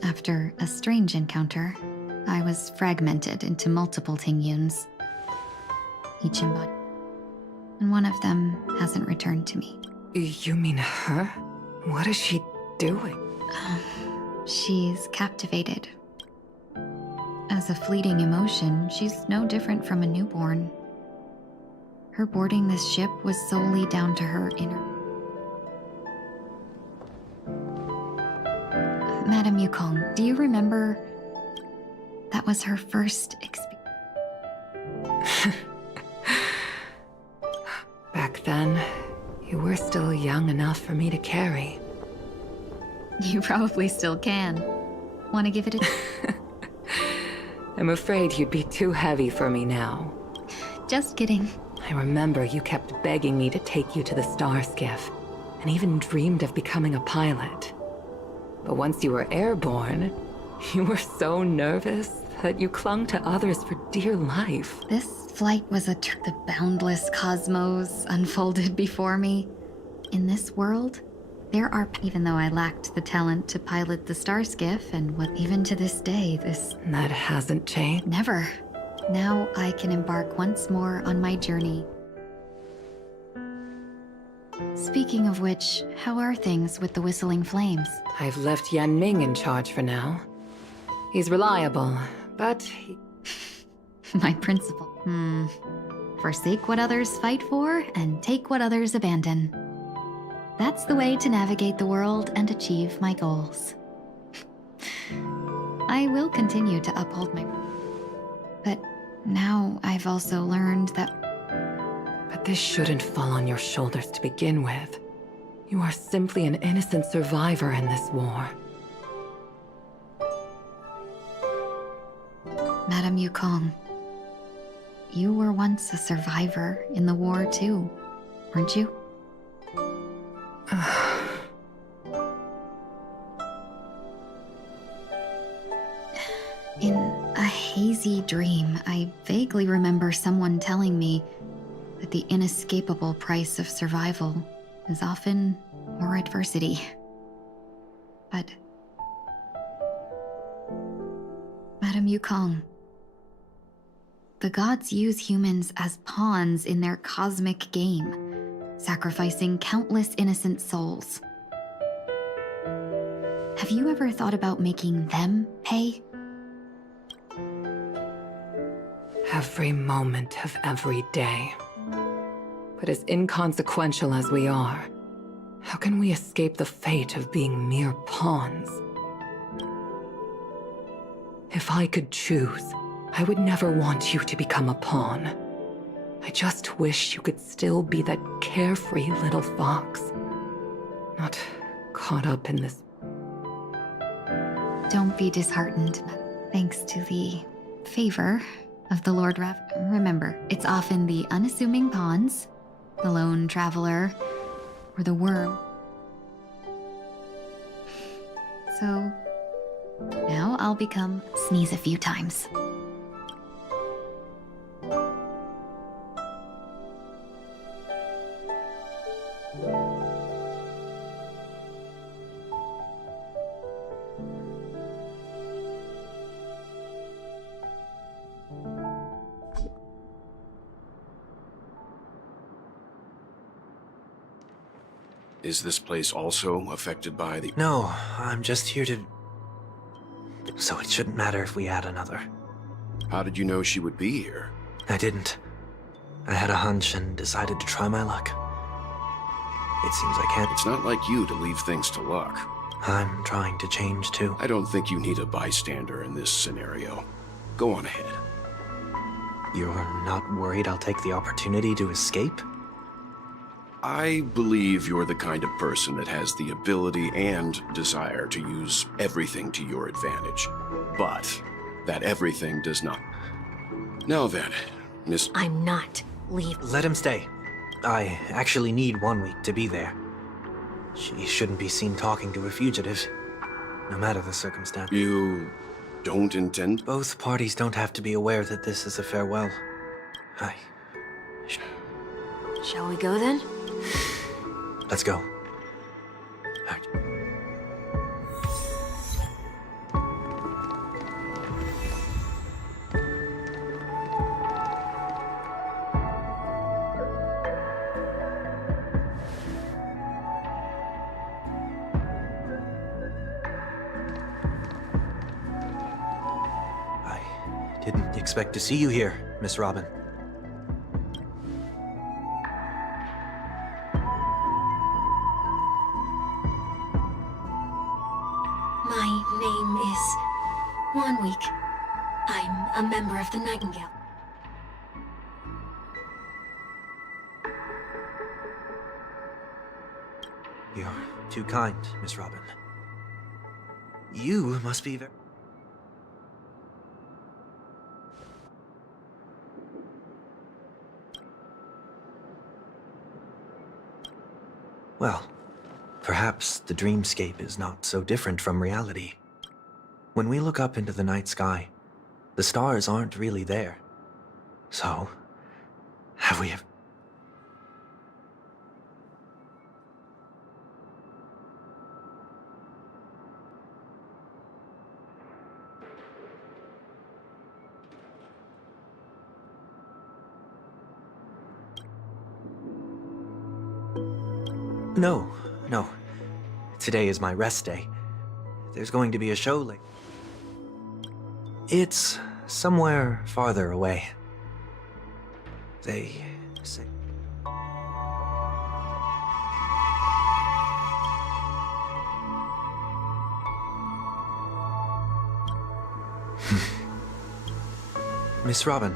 After a strange encounter, I was fragmented into multiple Tingyuns, each embodied, and one of them hasn't returned to me. You mean her? What is she doing? She's captivated. As a fleeting emotion, she's no different from a newborn. Her boarding this ship was solely down to her inner... Madame Yukong, do you remember? That was her first experience. Back then, you were still young enough for me to carry. You probably still can. Want to give it a... I'm afraid you'd be too heavy for me now. Just kidding. I remember you kept begging me to take you to the star skiff, and even dreamed of becoming a pilot. But once you were airborne, you were so nervous that you clung to others for dear life. This flight was the boundless cosmos unfolded before me. In this world, there are... Even though I lacked the talent to pilot the star skiff, and what even to this day, this... That hasn't changed? Never. Now I can embark once more on my journey. Speaking of which, how are things with the Whistling Flames? I've left Yan Ming in charge for now. He's reliable, but he... My principle. Forsake what others fight for, and take what others abandon. That's the way to navigate the world and achieve my goals. I will continue to uphold my... But now I've also learned that... But this shouldn't fall on your shoulders to begin with. You are simply an innocent survivor in this war. Madame Yukong, you were once a survivor in the war too, weren't you? In a hazy dream, I vaguely remember someone telling me that the inescapable price of survival is often more adversity. But... Madame Yukong, the gods use humans as pawns in their cosmic game, sacrificing countless innocent souls. Have you ever thought about making them pay? Every moment of every day. But as inconsequential as we are, how can we escape the fate of being mere pawns? If I could choose, I would never want you to become a pawn. I just wish you could still be that carefree little fox, not caught up in this. Don't be disheartened. Thanks to the favor of the Lord Rav. Remember, it's often the unassuming pawns, the lone traveler, or the worm. So, now I'll sneeze a few times. Is this place also affected by the... No, I'm just here to... So it shouldn't matter if we add another. How did you know she would be here? I didn't. I had a hunch and decided to try my luck. It seems I can't... It's not like you to leave things to luck. I'm trying to change too. I don't think you need a bystander in this scenario. Go on ahead. You're not worried I'll take the opportunity to escape? I believe you're the kind of person that has the ability and desire to use everything to your advantage. But that everything does not. Now then, Miss... I'm not leaving. Let him stay. I actually need 1 week to be there. She shouldn't be seen talking to a fugitive, no matter the circumstance. You don't intend? Both parties don't have to be aware that this is a farewell. Shall we go then? Let's go. I didn't expect to see you here, Miss Robin. My name is 1 week. I'm a member of the Nightingale. You're too kind, Miss Robin. You must be very... Well, perhaps the dreamscape is not so different from reality. When we look up into the night sky, the stars aren't really there. So, have we ever... No. Today is my rest day. There's going to be a show later. It's somewhere farther away. They say... Miss Robin,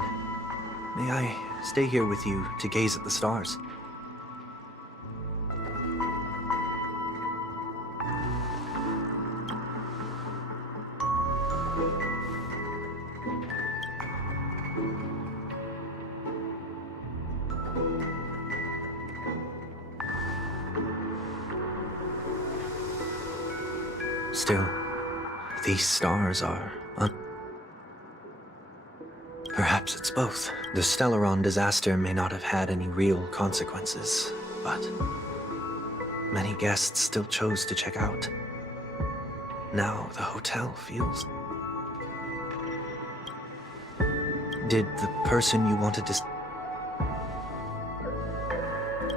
may I stay here with you to gaze at the stars? Still, these stars are Perhaps it's both. The Stellaron disaster may not have had any real consequences, but many guests still chose to check out. Now the hotel feels... Did the person you wanted to...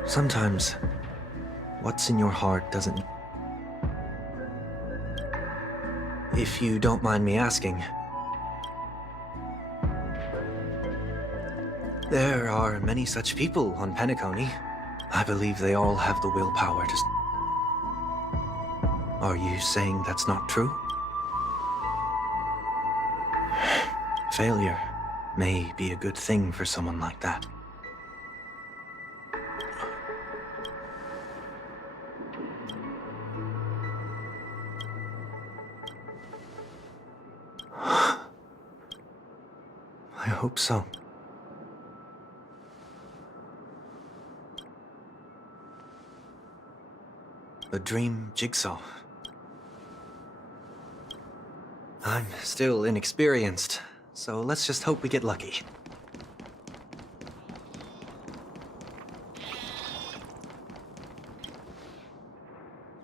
Sometimes, what's in your heart doesn't... If you don't mind me asking, there are many such people on Penacony. I believe they all have the willpower to... Are you saying that's not true? Failure may be a good thing for someone like that. I hope so. A dream jigsaw. I'm still inexperienced, so let's just hope we get lucky.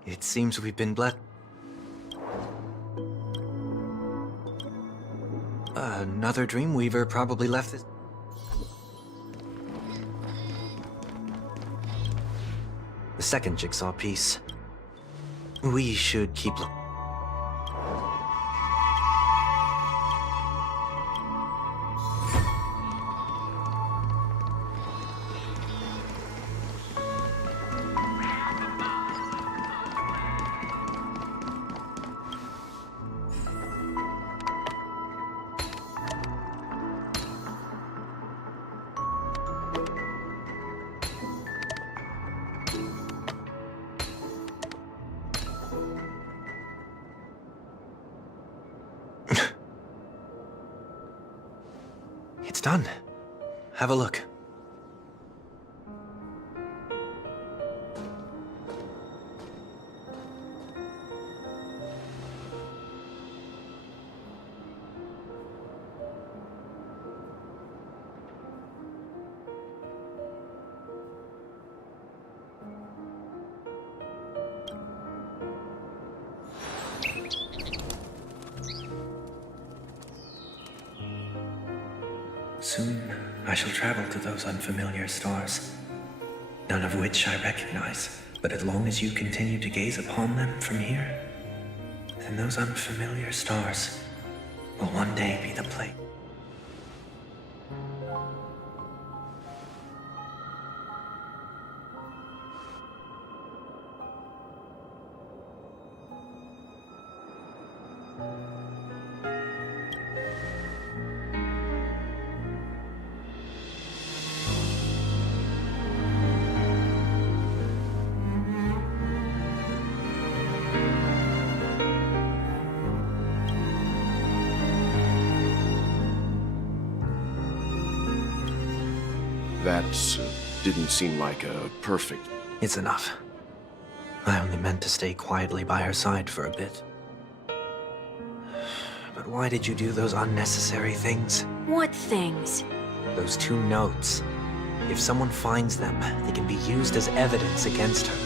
It seems we've been blessed. Another Dreamweaver probably left this. The second jigsaw piece. We should keep looking. It's done. Have a look. Soon, I shall travel to those unfamiliar stars, none of which I recognize. But as long as you continue to gaze upon them from here, then those unfamiliar stars will one day be the place. That didn't seem like a perfect... It's enough. I only meant to stay quietly by her side for a bit. But why did you do those unnecessary things? What things? Those 2 notes. If someone finds them, they can be used as evidence against her.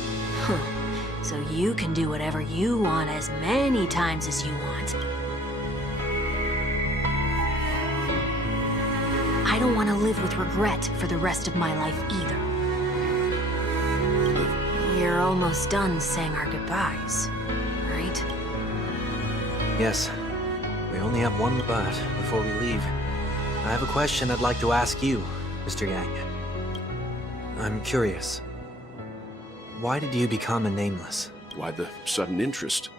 Huh. So you can do whatever you want as many times as you want. I don't want to live with regret for the rest of my life either. We're almost done saying our goodbyes, right? Yes. We only have one but before we leave. I have a question I'd like to ask you, Mr. Yang. I'm curious. Why did you become a Nameless? Why the sudden interest?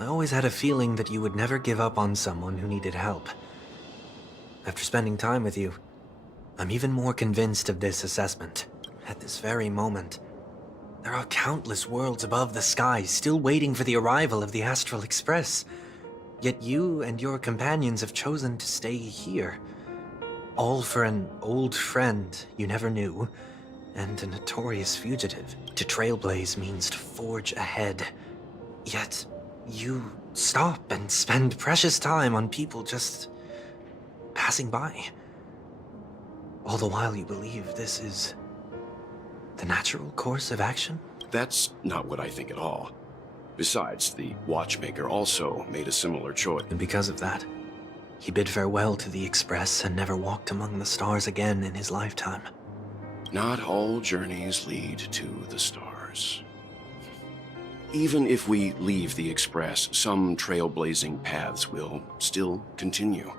I always had a feeling that you would never give up on someone who needed help. After spending time with you, I'm even more convinced of this assessment. At this very moment, there are countless worlds above the sky still waiting for the arrival of the Astral Express. Yet you and your companions have chosen to stay here. All for an old friend you never knew, and a notorious fugitive. To trailblaze means to forge ahead. Yet, you stop and spend precious time on people just passing by. All the while you believe this is the natural course of action? That's not what I think at all. Besides, the watchmaker also made a similar choice. And because of that, he bid farewell to the Express and never walked among the stars again in his lifetime. Not all journeys lead to the stars. Even if we leave the Express, some trailblazing paths will still continue.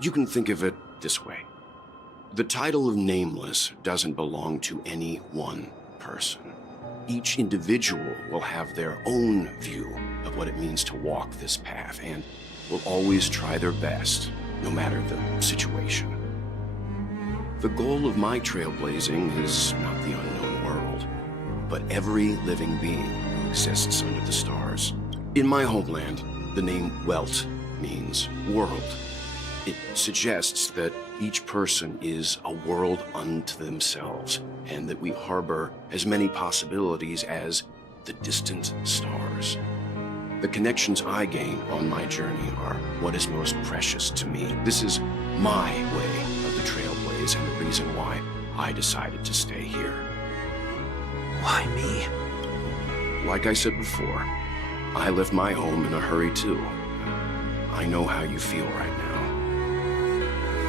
You can think of it this way. The title of Nameless doesn't belong to any one person. Each individual will have their own view of what it means to walk this path and will always try their best, no matter the situation. The goal of my trailblazing is not the unknown world, but every living being who exists under the stars. In my homeland, the name Welt means world. It suggests that each person is a world unto themselves, and that we harbor as many possibilities as the distant stars. The connections I gain on my journey are what is most precious to me. This is my way of the trailblaze and the reason why I decided to stay here. Why me? Like I said before, I left my home in a hurry too. I know how you feel right now.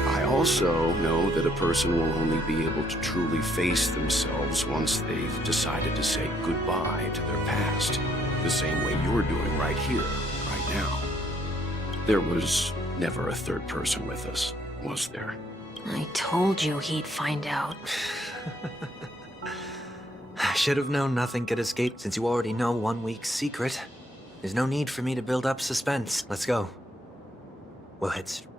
I also know that a person will only be able to truly face themselves once they've decided to say goodbye to their past, the same way you're doing right here, right now. There was never a third person with us, was there? I told you he'd find out. I should have known nothing could escape since you already know 1 week's secret. There's no need for me to build up suspense. Let's go. We'll head straight.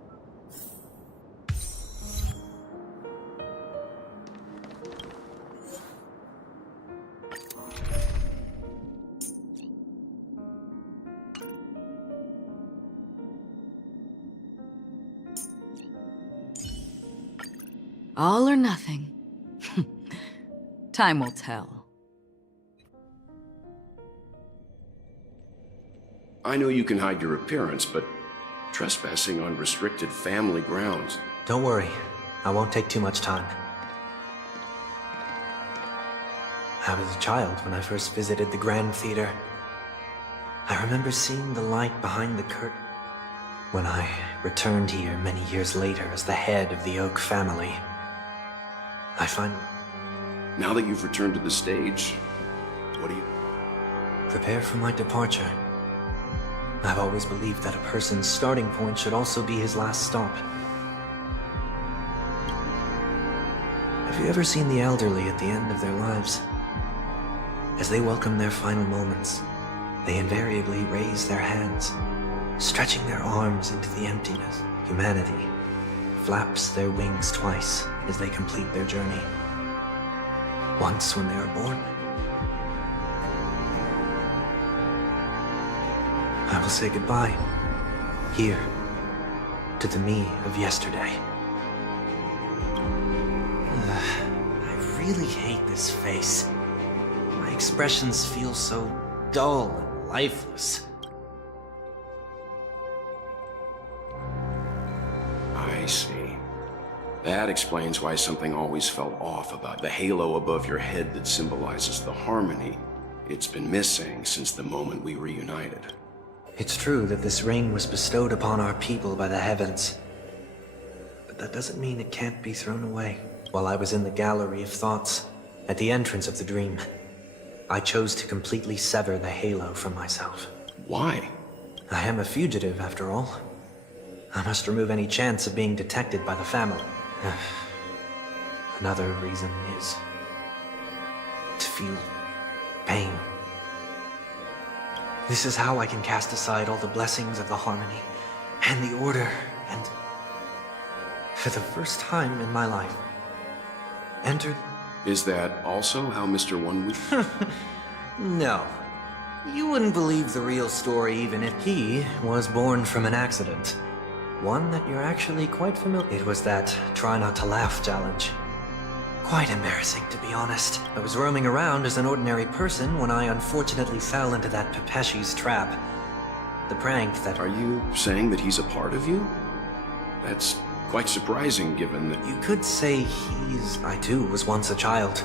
All or nothing. Time will tell. I know you can hide your appearance, but trespassing on restricted family grounds... Don't worry. I won't take too much time. I was a child when I first visited the Grand Theater. I remember seeing the light behind the curtain. When I returned here many years later as the head of the Oak family, I find... Now that you've returned to the stage, what do you... Prepare for my departure. I've always believed that a person's starting point should also be his last stop. Have you ever seen the elderly at the end of their lives? As they welcome their final moments, they invariably raise their hands, stretching their arms into the emptiness. Humanity flaps their wings twice as they complete their journey. Once when they are born. I will say goodbye, here, to the me of yesterday. I really hate this face. My expressions feel so dull and lifeless. I see. That explains why something always felt off about the halo above your head that symbolizes the harmony. It's been missing since the moment we reunited. It's true that this ring was bestowed upon our people by the heavens. But that doesn't mean it can't be thrown away. While I was in the gallery of thoughts, at the entrance of the dream, I chose to completely sever the halo from myself. Why? I am a fugitive, after all. I must remove any chance of being detected by the family. Another reason is to feel pain. This is how I can cast aside all the blessings of the harmony and the order, and for the first time in my life, enter... Is that also how Mr. One Week... No. You wouldn't believe the real story even if he was born from an accident. One that you're actually quite familiar... It was that try not to laugh challenge. Quite embarrassing, to be honest. I was roaming around as an ordinary person when I unfortunately fell into that Pepeshi's trap. The prank that... Are you saying that he's a part of you? That's quite surprising, given that... You could say he's... I too was once a child.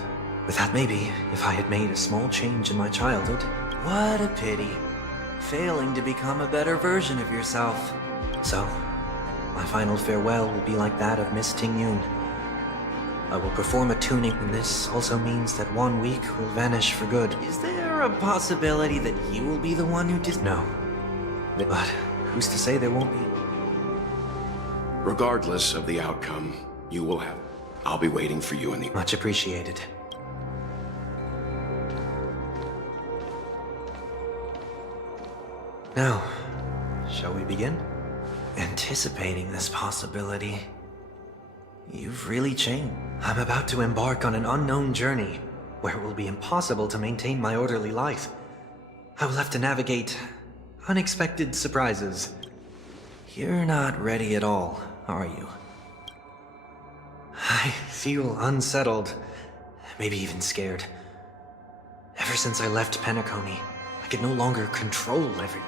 With that, maybe, if I had made a small change in my childhood. What a pity. Failing to become a better version of yourself. So, my final farewell will be like that of Miss Ting-Yun. I will perform a tuning, and this also means that 1 week will vanish for good. Is there a possibility that you will be the one who did? No. But who's to say there won't be? Regardless of the outcome, you will have... I'll be waiting for you in the... Much appreciated. Now, shall we begin? Anticipating this possibility, you've really changed. I'm about to embark on an unknown journey, where it will be impossible to maintain my orderly life. I will have to navigate unexpected surprises. You're not ready at all, are you? I feel unsettled, maybe even scared. Ever since I left Penacony, I could no longer control everything.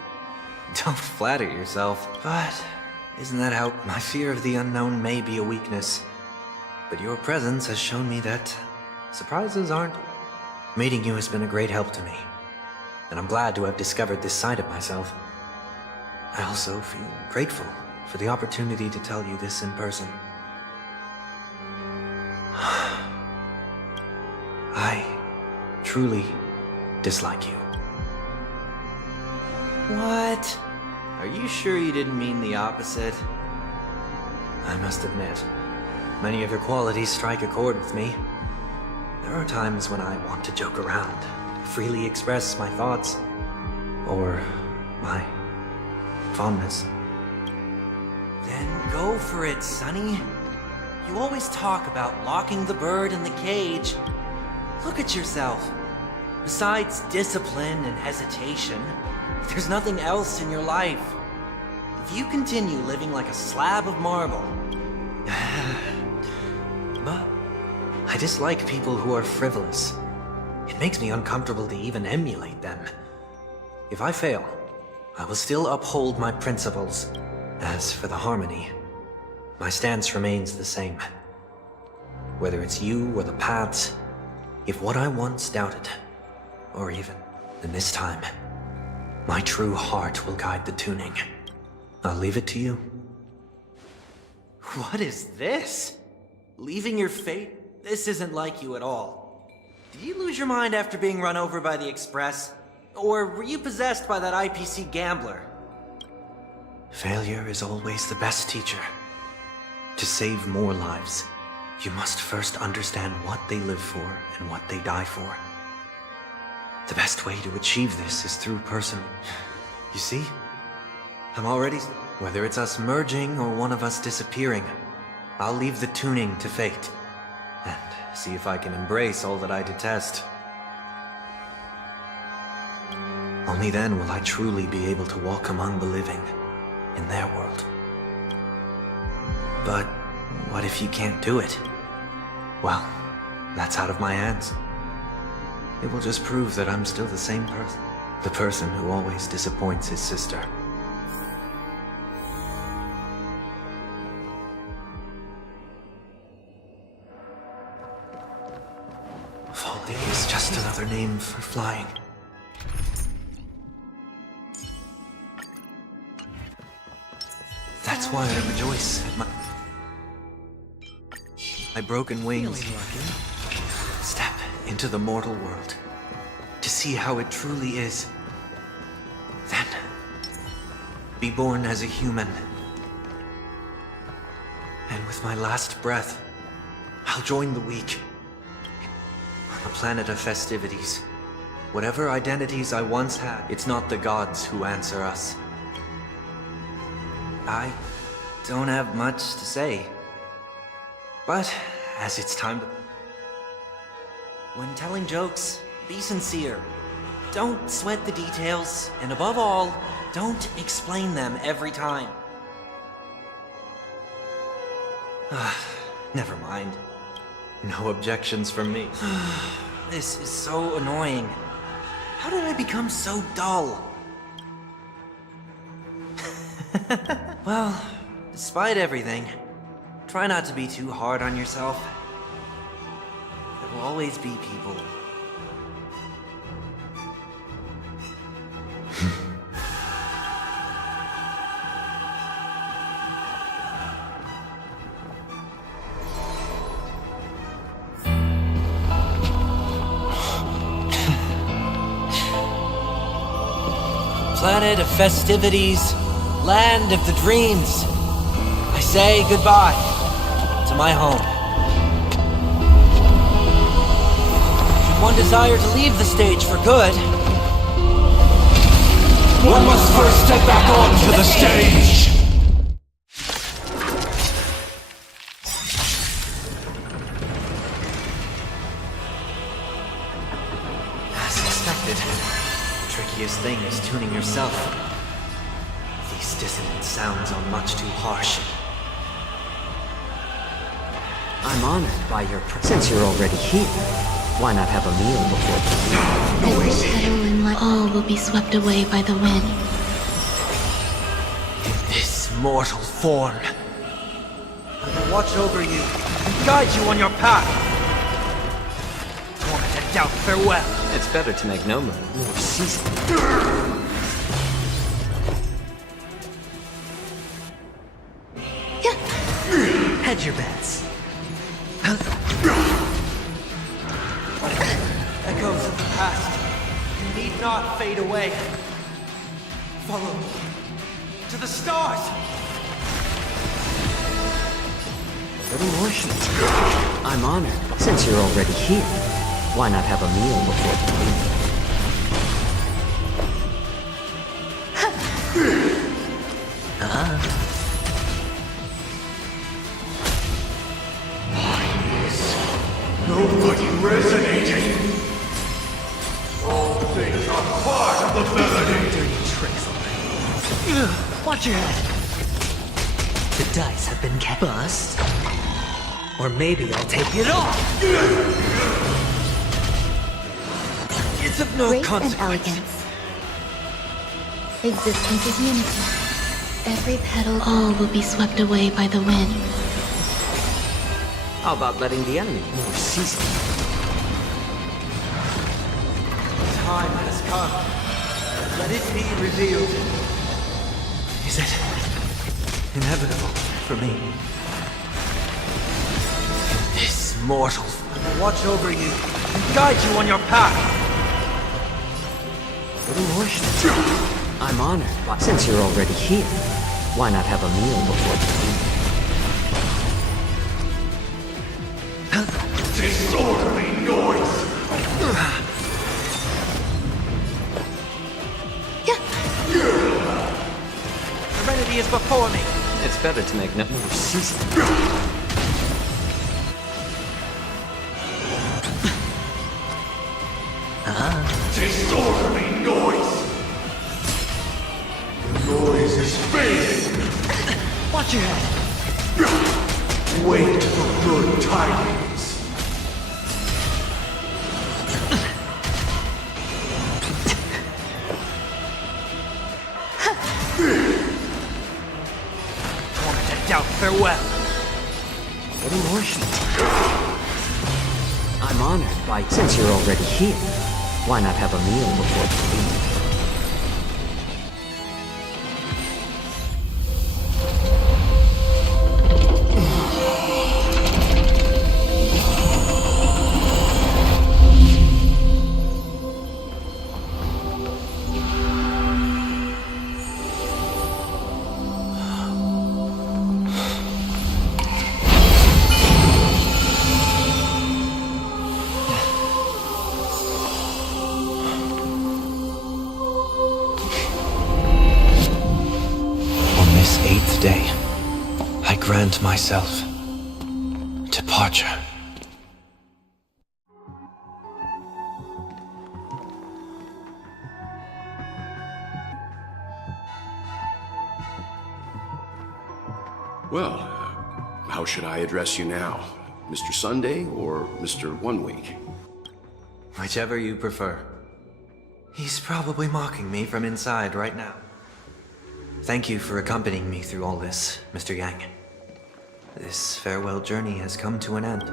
Don't flatter yourself, but isn't that how... My fear of the unknown may be a weakness, but your presence has shown me that surprises aren't... Meeting you has been a great help to me, and I'm glad to have discovered this side of myself. I also feel grateful for the opportunity to tell you this in person. I truly dislike you. What? Are you sure you didn't mean the opposite? I must admit, many of your qualities strike a chord with me. There are times when I want to joke around, freely express my thoughts, or my fondness. Then go for it, Sonny. You always talk about locking the bird in the cage. Look at yourself. Besides discipline and hesitation, there's nothing else in your life. If you continue living like a slab of marble, remember? I dislike people who are frivolous. It makes me uncomfortable to even emulate them. If I fail, I will still uphold my principles. As for the harmony, my stance remains the same. Whether it's you or the paths, if what I once doubted, or even in this time, my true heart will guide the tuning. I'll leave it to you. What is this? Leaving your fate? This isn't like you at all. Did you lose your mind after being run over by the Express? Or were you possessed by that IPC gambler? Failure is always the best teacher. To save more lives, you must first understand what they live for and what they die for. The best way to achieve this is through personal... You see? I'm already... Whether it's us merging or one of us disappearing, I'll leave the tuning to fate. And see if I can embrace all that I detest. Only then will I truly be able to walk among the living in their world. But what if you can't do it? Well, that's out of my hands. It will just prove that I'm still the same person. The person who always disappoints his sister. Falling is just another name for flying. That's why I rejoice at my broken wings. Step into the mortal world to see how it truly is. Then, be born as a human. And with my last breath, I'll join the weak. On the planet of festivities. Whatever identities I once had, it's not the gods who answer us. I don't have much to say. But, as it's time to... When telling jokes, be sincere. Don't sweat the details, and above all, don't explain them every time. Never mind. No objections from me. This is so annoying. How did I become so dull? Well, despite everything, try not to be too hard on yourself. There will always be people. Planet of festivities, land of the dreams. I say goodbye to my home. Should one desire to leave the stage for good, One must first step back onto the stage! as expected, the trickiest thing is tuning yourself. These dissonant sounds are much too harsh. I'm honored by your Since you're already here, why not have a meal before All will be swept away by the wind. This mortal form. I will watch over you and guide you on your path. Torment and doubt, farewell. It's better to make no move. More seasoned. Hedge your bets. Echoes of the past need not fade away. Follow me to the stars. A little more sheep. I'm honored. Since you're already here, why not have a meal before you leave? Nobody resonating! All things are part of the melody! Dirty tricks already. Watch your head. The dice have been cast. Bust. Or maybe I'll take it off! It's of no Grace and consequence. elegance. Existence is unity. Every petal, all will be swept away by the wind. How about letting the enemy more season? Time has come. Let it be revealed. Is it inevitable for me? This mortal will watch over you and guide you on your path. Little more I'm honored, but since you're already here, why not have a meal before the Disorderly noise! Serenity is before me. It's better to make net more season. Disorderly noise! The noise is fading! Watch your head. Wait for good tidings. Tormented doubt, farewell. Little more I'm honored by, since you're already here, why not have a meal before the leave? Day, I grant myself departure. Well, how should I address you now? Mr. Sunday or Mr. One Week? Whichever you prefer. He's probably mocking me from inside right now. Thank you for accompanying me through all this, Mr. Yang. This farewell journey has come to an end.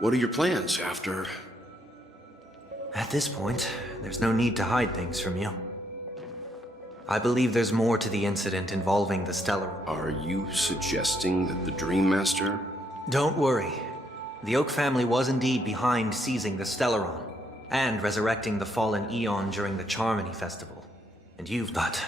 What are your plans after... At this point, there's no need to hide things from you. I believe there's more to the incident involving the Stellar. Are you suggesting that the Dream Master... Don't worry. The Oak family was indeed behind seizing the Stellaron, and resurrecting the fallen Eon during the Charmony Festival. And but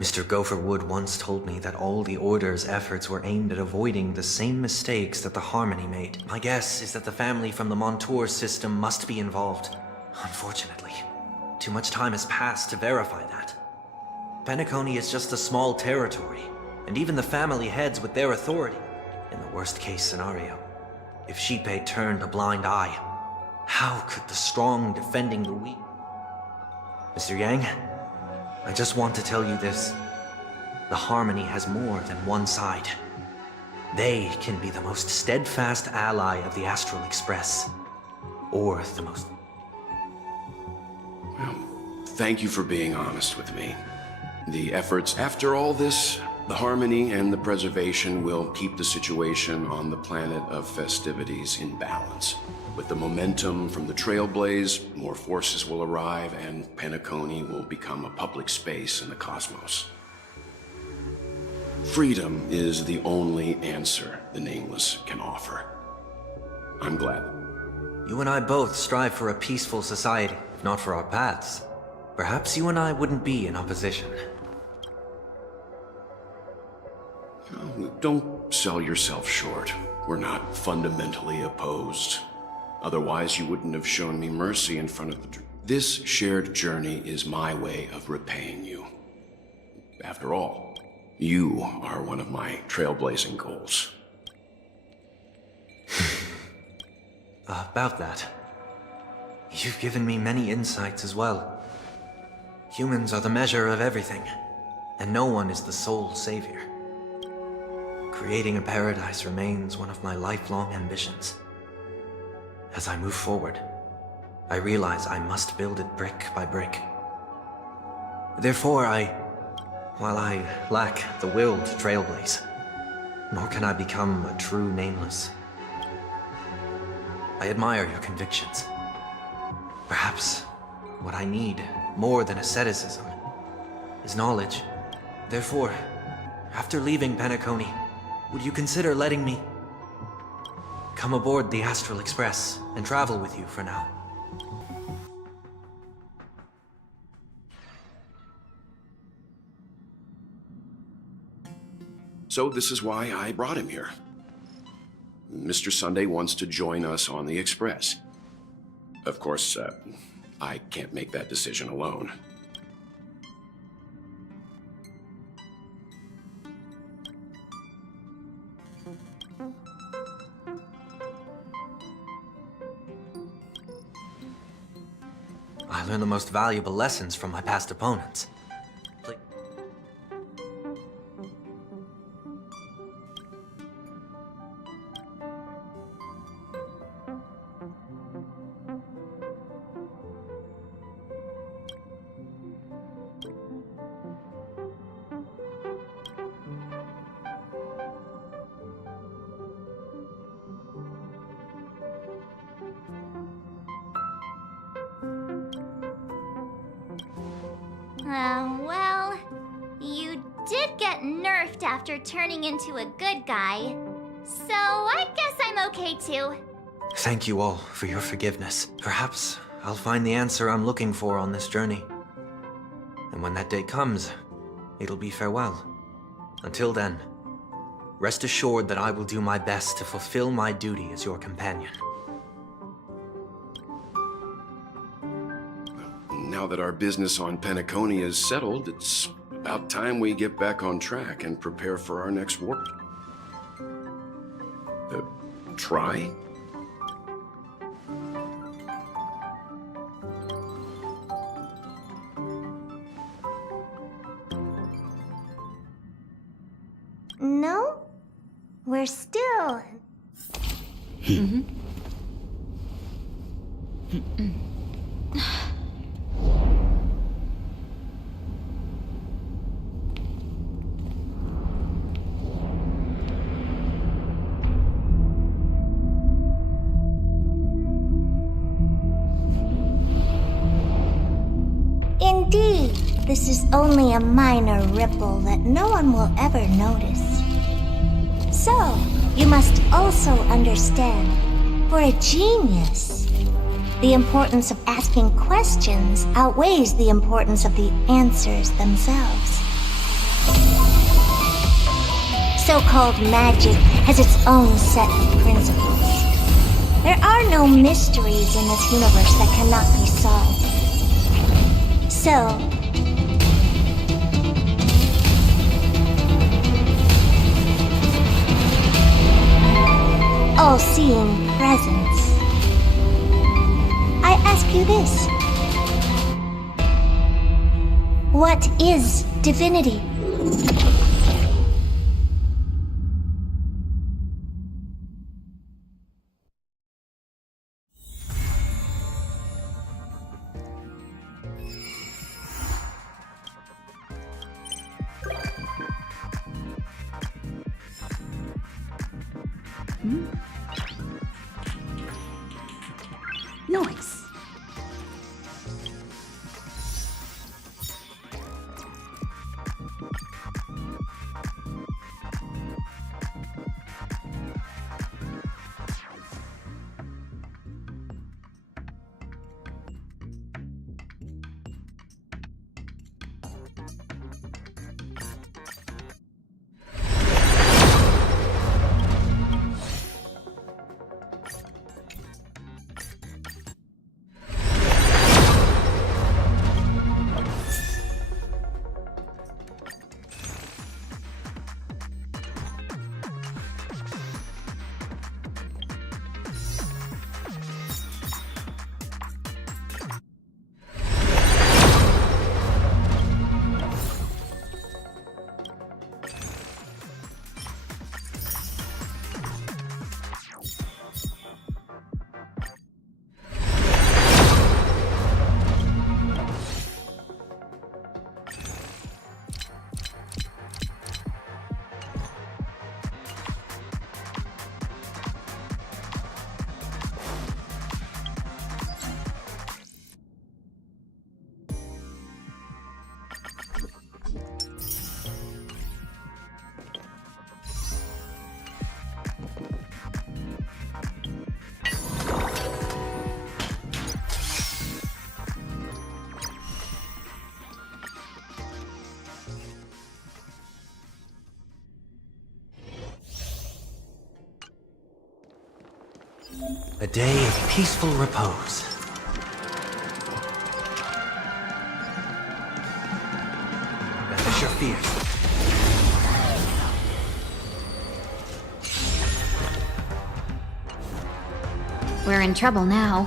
Mr. Gopherwood once told me that all the Order's efforts were aimed at avoiding the same mistakes that the Harmony made. My guess is that the family from the Montour system must be involved. Unfortunately, too much time has passed to verify that. Penacony is just a small territory, and even the family heads with their authority. In the worst-case scenario, if Xipe turned a blind eye, how could the strong defending the weak? Mr. Yang, I just want to tell you this. The Harmony has more than one side. They can be the most steadfast ally of the Astral Express. Or the most... Well, thank you for being honest with me. The efforts after all this, the Harmony and the Preservation will keep the situation on the planet of festivities in balance. With the momentum from the Trailblaze, more forces will arrive, and Penacony will become a public space in the cosmos. Freedom is the only answer the Nameless can offer. I'm glad. You and I both strive for a peaceful society, if not for our paths. Perhaps you and I wouldn't be in opposition. Don't sell yourself short. We're not fundamentally opposed. Otherwise, you wouldn't have shown me mercy in front of the... This shared journey is my way of repaying you. After all, you are one of my trailblazing goals. About that, you've given me many insights as well. Humans are the measure of everything, and no one is the sole savior. Creating a paradise remains one of my lifelong ambitions. As I move forward, I realize I must build it brick by brick. Therefore, while I lack the will to trailblaze, nor can I become a true nameless, I admire your convictions. Perhaps what I need, more than asceticism, is knowledge. Therefore, after leaving Penacony, would you consider letting me come aboard the Astral Express and travel with you for now? So this is why I brought him here. Mr. Sunday wants to join us on the Express. Of course, I can't make that decision alone. I learned the most valuable lessons from my past opponents. Well, you did get nerfed after turning into a good guy. So I guess I'm okay too. Thank you all for your forgiveness. Perhaps I'll find the answer I'm looking for on this journey. And when that day comes, it'll be farewell. Until then, rest assured that I will do my best to fulfill my duty as your companion. Now that our business on Penacony is settled, it's about time we get back on track and prepare for our next warp. Try? No? We're still... Indeed, this is only a minor ripple that no one will ever notice. So, you must also understand, for a genius, the importance of asking questions outweighs the importance of the answers themselves. So-called magic has its own set of principles. There are no mysteries in this universe that cannot be solved. So, all-seeing presence, I ask you this. What is divinity? Nice. A day of peaceful repose. Banish your fears. We're in trouble now.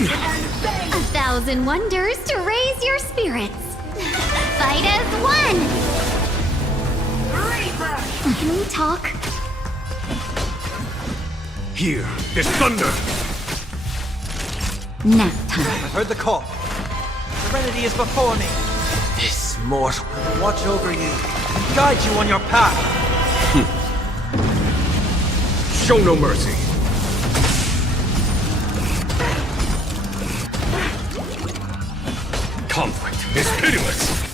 A thousand wonders to raise your spirits. Fight as one! Can we talk? Here is thunder! Nap time. I heard the call. Serenity is before me. This mortal will watch over you and guide you on your path. Show no mercy. Conflict is pitiless.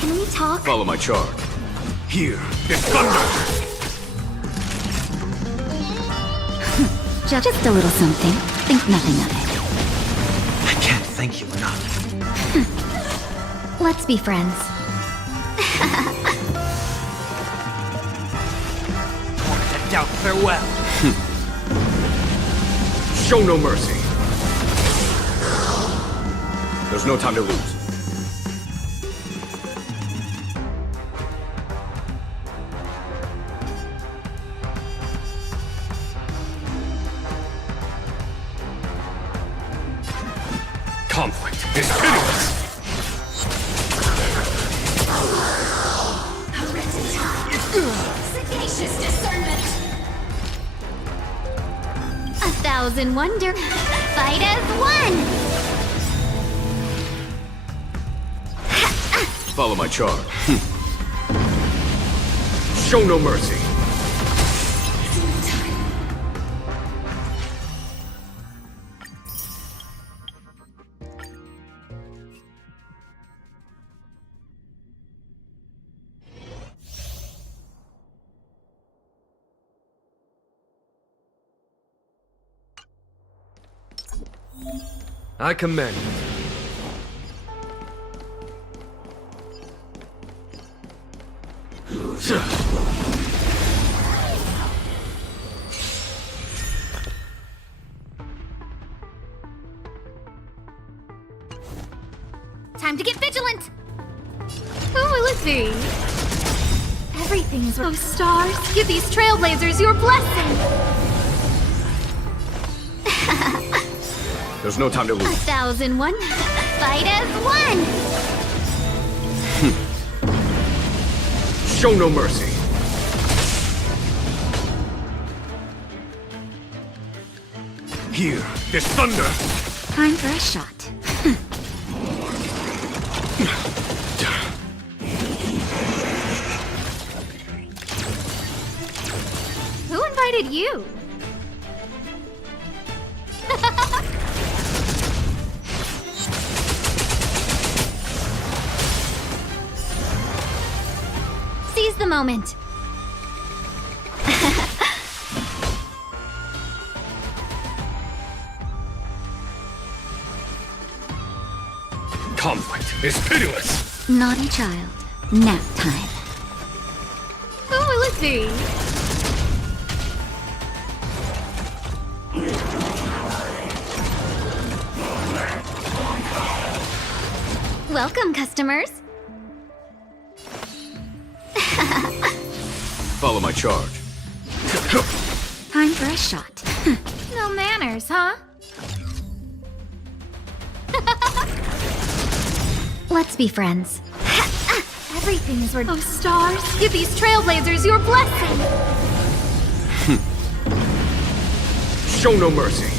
Can we talk? Follow my charge. Here is thunder! Just a little something. Think nothing of it. I can't thank you enough. Let's be friends. I doubt farewell. Show no mercy. There's no time to lose. Conflict is pitiless. Sagacious discernment. A thousand wonder. Fight as one. Follow my charge. Show no mercy. I commend. Time to get vigilant! Who will it be? Everything's... Oh, stars, give these trailblazers your blessing! There's no time to A lose. thousand one. Fight as one. Show no mercy. Here is thunder. Time for a shot. Who invited you? Seize the moment. Conflict is pitiless. Naughty child. Nap time. Who will it be? Welcome, customers. Follow my charge. Time for a shot. No manners, huh? Let's be friends. Everything is worth... Oh, stars, give these trailblazers your blessing! Show no mercy.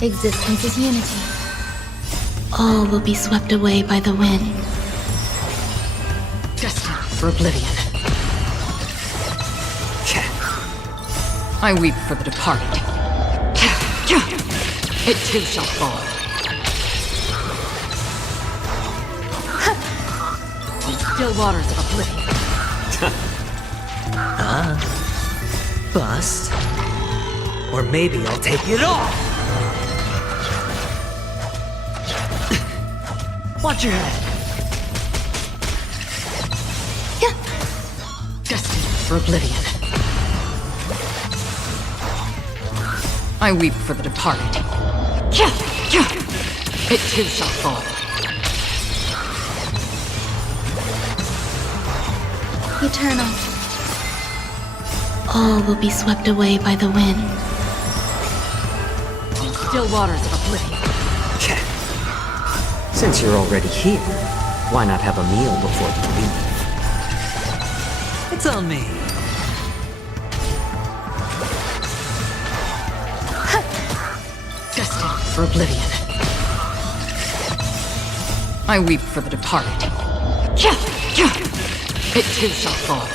Existence is unity. All will be swept away by the wind. Destined for oblivion. I weep for the departed. It too shall fall. In still waters of oblivion. Bust. Or maybe I'll take it off! Watch your head. Destined for oblivion. I weep for the departed. It too shall fall. Eternal. All will be swept away by the wind. In still waters of oblivion. Since you're already here, why not have a meal before you leave? It's on me. Destined for oblivion. I weep for the departed. It too shall fall.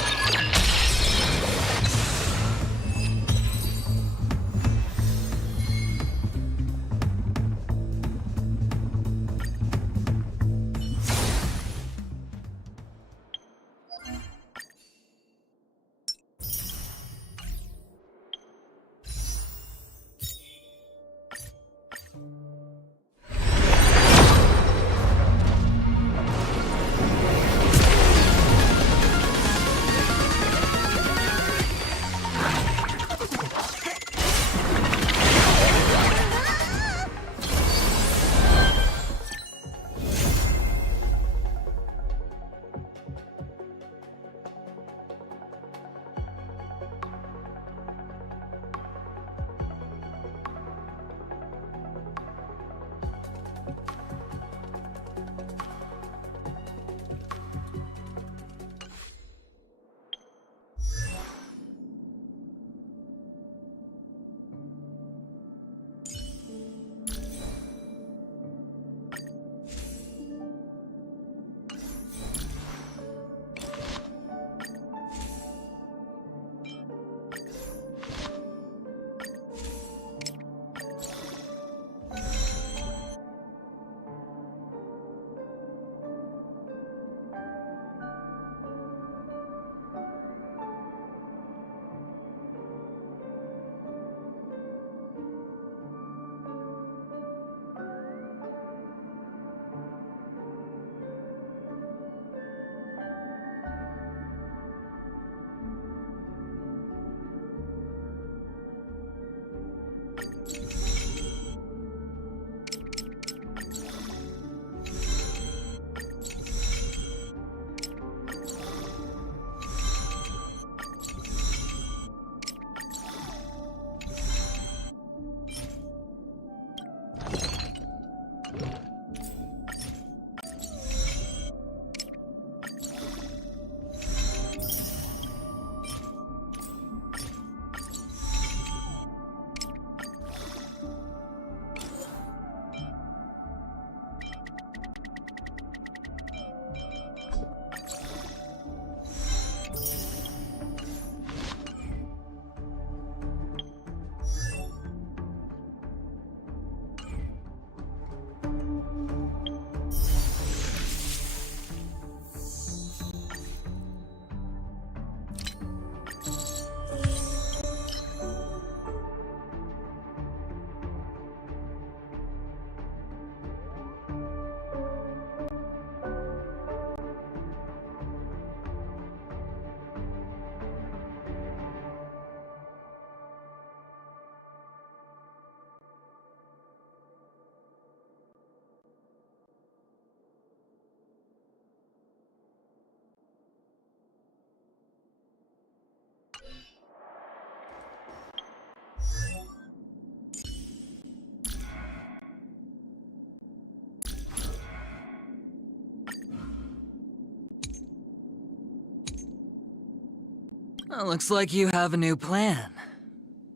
Well, looks like you have a new plan.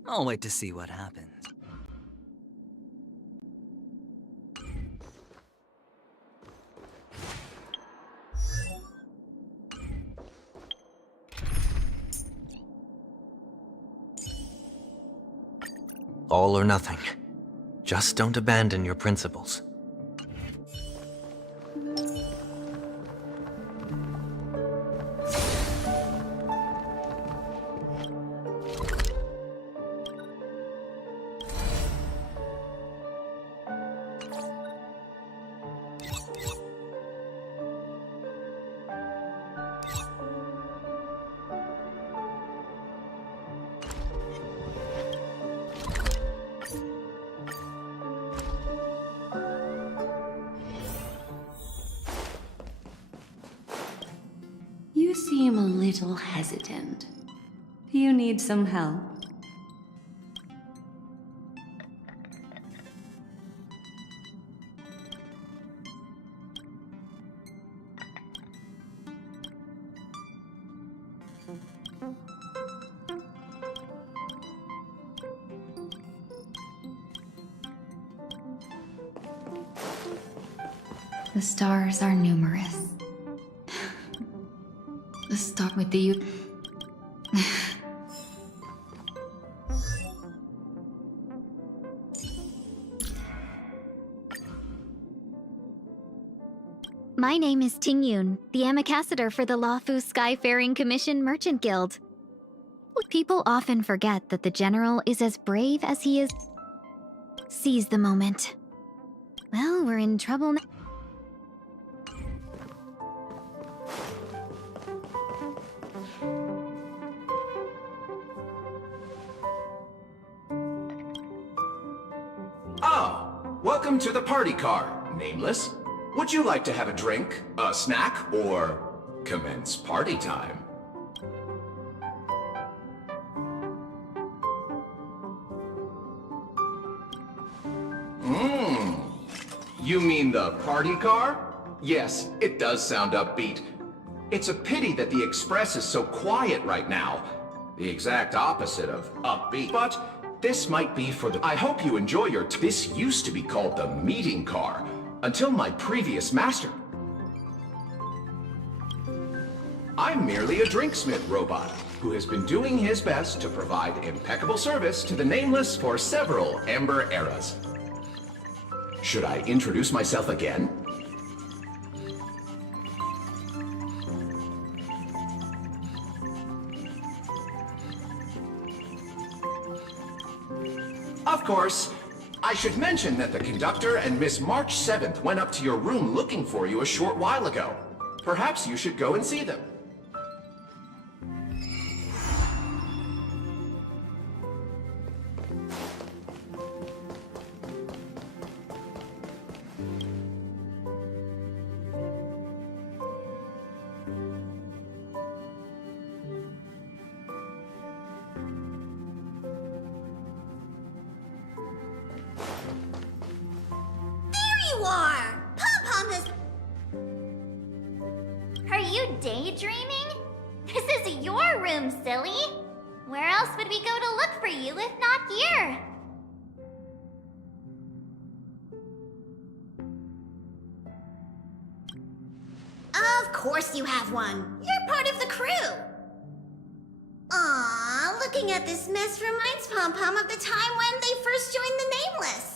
I'll wait to see what happens. All or nothing. Just don't abandon your principles. You seem a little hesitant. Do you need some help? The stars are numerous. Let's start with the My name is Ting Yun, the ambassador for the Lawfu Skyfaring Commission Merchant Guild. People often forget that the general is as brave as he is. Seize the moment. Well, we're in trouble now. Welcome to the party car, Nameless. Would you like to have a drink, a snack, or commence party time? You mean the party car? Yes, it does sound upbeat. It's a pity that the Express is so quiet right now. The exact opposite of upbeat. But this might be for the... I hope you enjoy your... This used to be called the meeting car, until my previous master. I'm merely a drinksmith robot, who has been doing his best to provide impeccable service to the Nameless for several Ember eras. Should I introduce myself again? Of course. I should mention that the conductor and Miss March 7th went up to your room looking for you a short while ago. Perhaps you should go and see them. Are you daydreaming? This is your room, silly. Where else would we go to look for you if not here? Of course you have one. You're part of the crew. Aww, looking at this mess reminds Pom Pom of the time when they first joined the Nameless.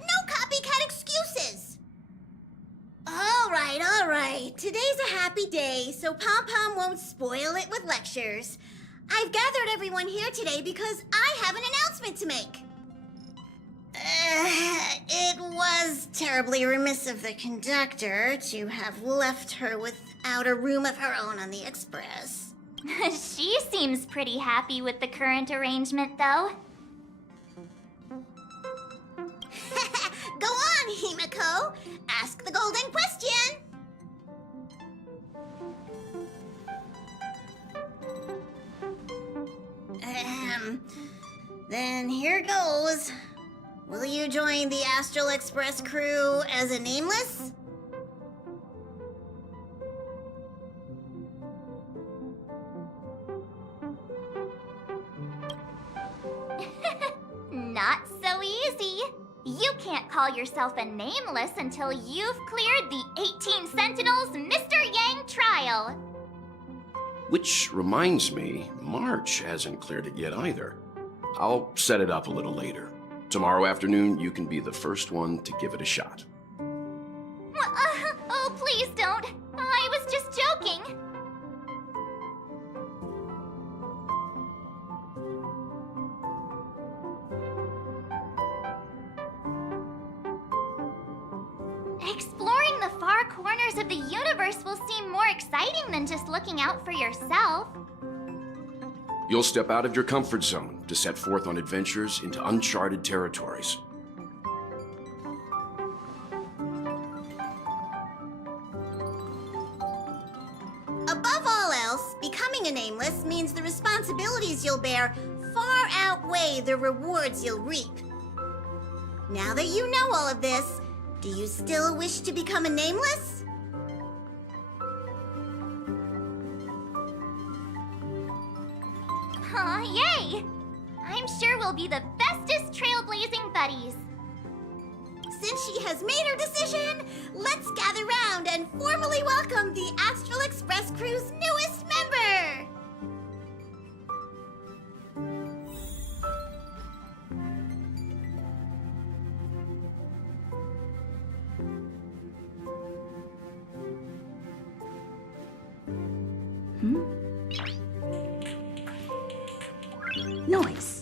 No copycat excuses! Alright. Today's a happy day, so Pom Pom won't spoil it with lectures. I've gathered everyone here today because I have an announcement to make. It was terribly remiss of the conductor to have left her without a room of her own on the Express. She seems pretty happy with the current arrangement, though. Go on, Himiko. Ask the golden question. Then here goes. Will you join the Astral Express crew as a nameless? Not so easy. You can't call yourself a nameless until you've cleared the 18 Sentinels Mr. Yang trial. Which reminds me, March hasn't cleared it yet either. I'll set it up a little later. Tomorrow afternoon, you can be the first one to give it a shot. Oh, please don't. I was just joking. Exploring the far corners of the universe will seem more exciting than just looking out for yourself. You'll step out of your comfort zone to set forth on adventures into uncharted territories. Above all else, becoming a nameless means the responsibilities you'll bear far outweigh the rewards you'll reap. Now that you know all of this, do you still wish to become a nameless? Aw, yay! I'm sure we'll be the bestest trailblazing buddies. Since she has made her decision, let's gather round and formally welcome the Astral Express crew's newest member! Noise.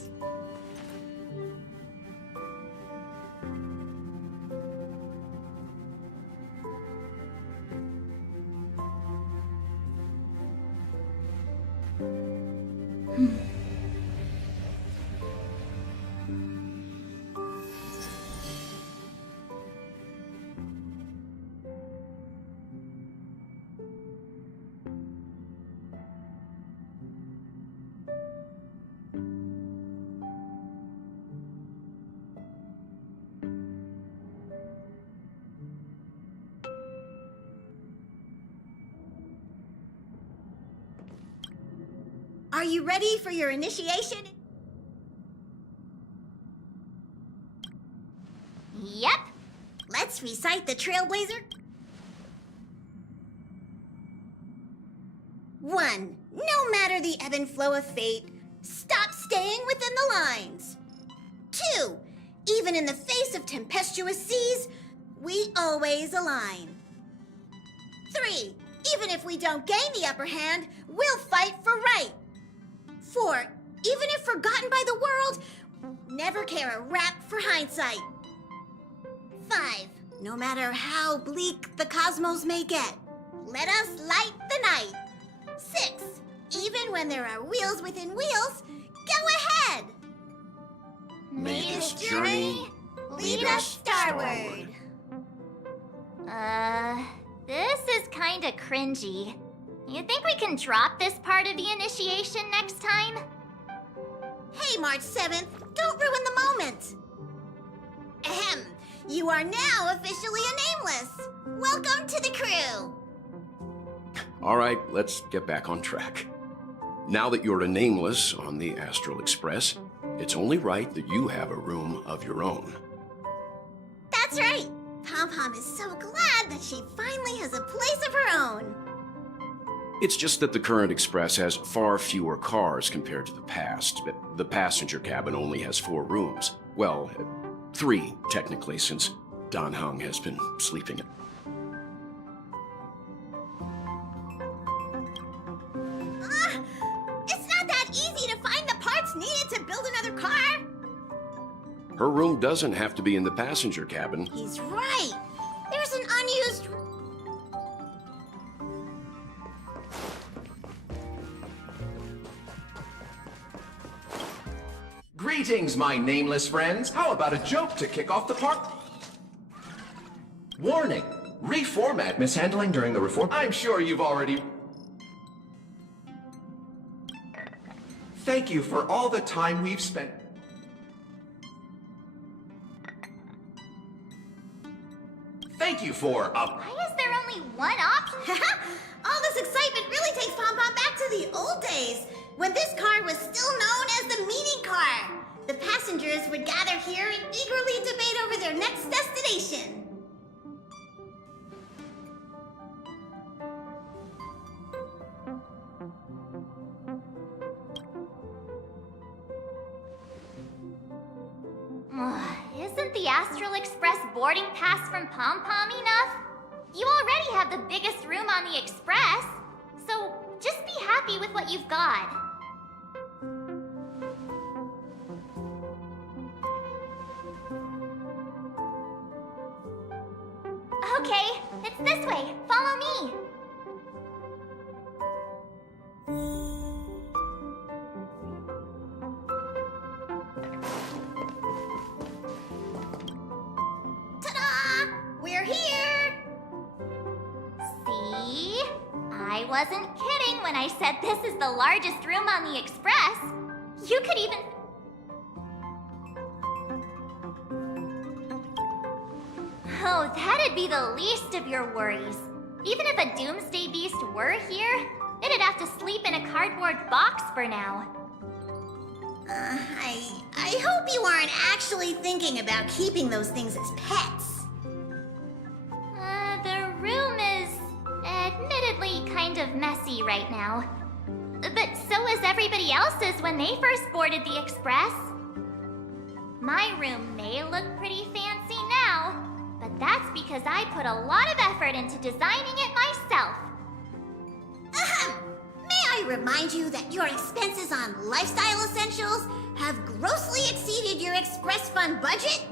Are you ready for your initiation? Yep. Let's recite the Trailblazer. 1. No matter the ebb and flow of fate, stop staying within the lines. 2. Even in the face of tempestuous seas, we always align. 3. Even if we don't gain the upper hand, we'll fight for right. 4. Even if forgotten by the world, never care a rap for hindsight. 5. No matter how bleak the cosmos may get, let us light the night. 6. Even when there are wheels within wheels, go ahead. May this journey lead us starward. This is kinda cringy. You think we can drop this part of the initiation next time? Hey, March 7th, don't ruin the moment. Ahem, you are now officially a nameless. Welcome to the crew. All right, let's get back on track. Now that you're a nameless on the Astral Express, it's only right that you have a room of your own. That's right. Pom-Pom is so glad that she finally has a place of her own. It's just that the current Express has far fewer cars compared to the past. The passenger cabin only has 4 rooms. Well, 3, technically, since Dan Heng has been sleeping. It's not that easy to find the parts needed to build another car. Her room doesn't have to be in the passenger cabin. He's right. There's an unused... Greetings, my nameless friends. How about a joke to kick off the park? Warning. Reformat mishandling during the reform. I'm sure you've already... Thank you for all the time we've spent... Thank you for, Why is there only one option? All this excitement really takes Pom Pom back to the old days, when this car was still known as the meeting car. The passengers would gather here and eagerly debate over their next destination. Isn't the Astral Express boarding pass from Pom Pom enough? You already have the biggest room on the Express, so just be happy with what you've got. Okay, it's this way. Follow me. Ta-da! We're here! See? I wasn't kidding when I said this is the largest room on the Express. You could even... Oh, that'd be the least of your worries. Even if a Doomsday Beast were here, it'd have to sleep in a cardboard box for now. I hope you aren't actually thinking about keeping those things as pets. The room is admittedly kind of messy right now. But so is everybody else's when they first boarded the Express. My room may look pretty fancy now, but that's because I put a lot of effort into designing it myself. Ahem! May I remind you that your expenses on lifestyle essentials have grossly exceeded your Express Fund budget?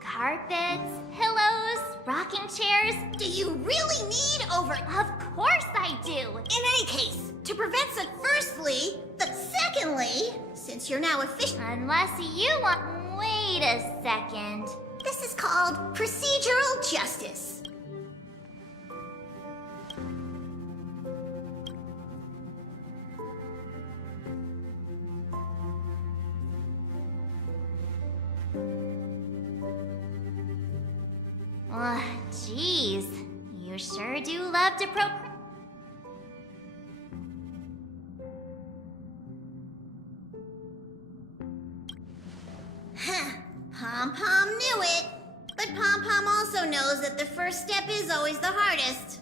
Carpets, pillows, rocking chairs. Do you really need over... Of course I do! In any case, to prevent such firstly, but secondly, since you're now official... Unless you want... Wait a second. This is called procedural justice. Jeez. You sure do love to Pom Pom knew it. But Pom Pom also knows that the first step is always the hardest.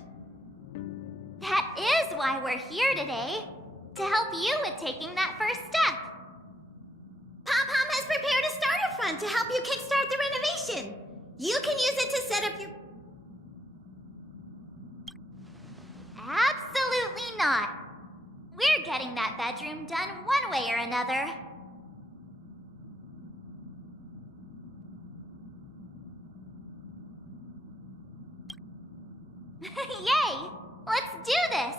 That is why we're here today. To help you with taking that first step. Pom Pom has prepared a starter fund to help you kickstart the renovation. You can use it to set up your... Absolutely not. We're getting that bedroom done one way or another. Yay! Let's do this!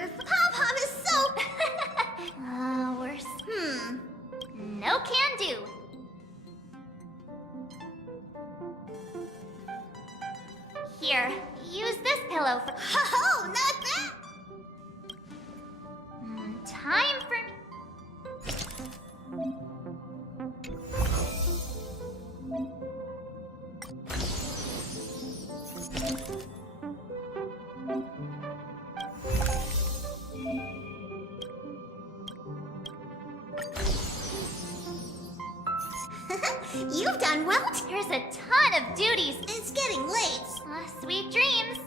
Pom Pom is so... No can do. Here, use this pillow for... Oh, not that! Time for... You've done well. There's a ton of duties. It's getting late. Sweet dreams.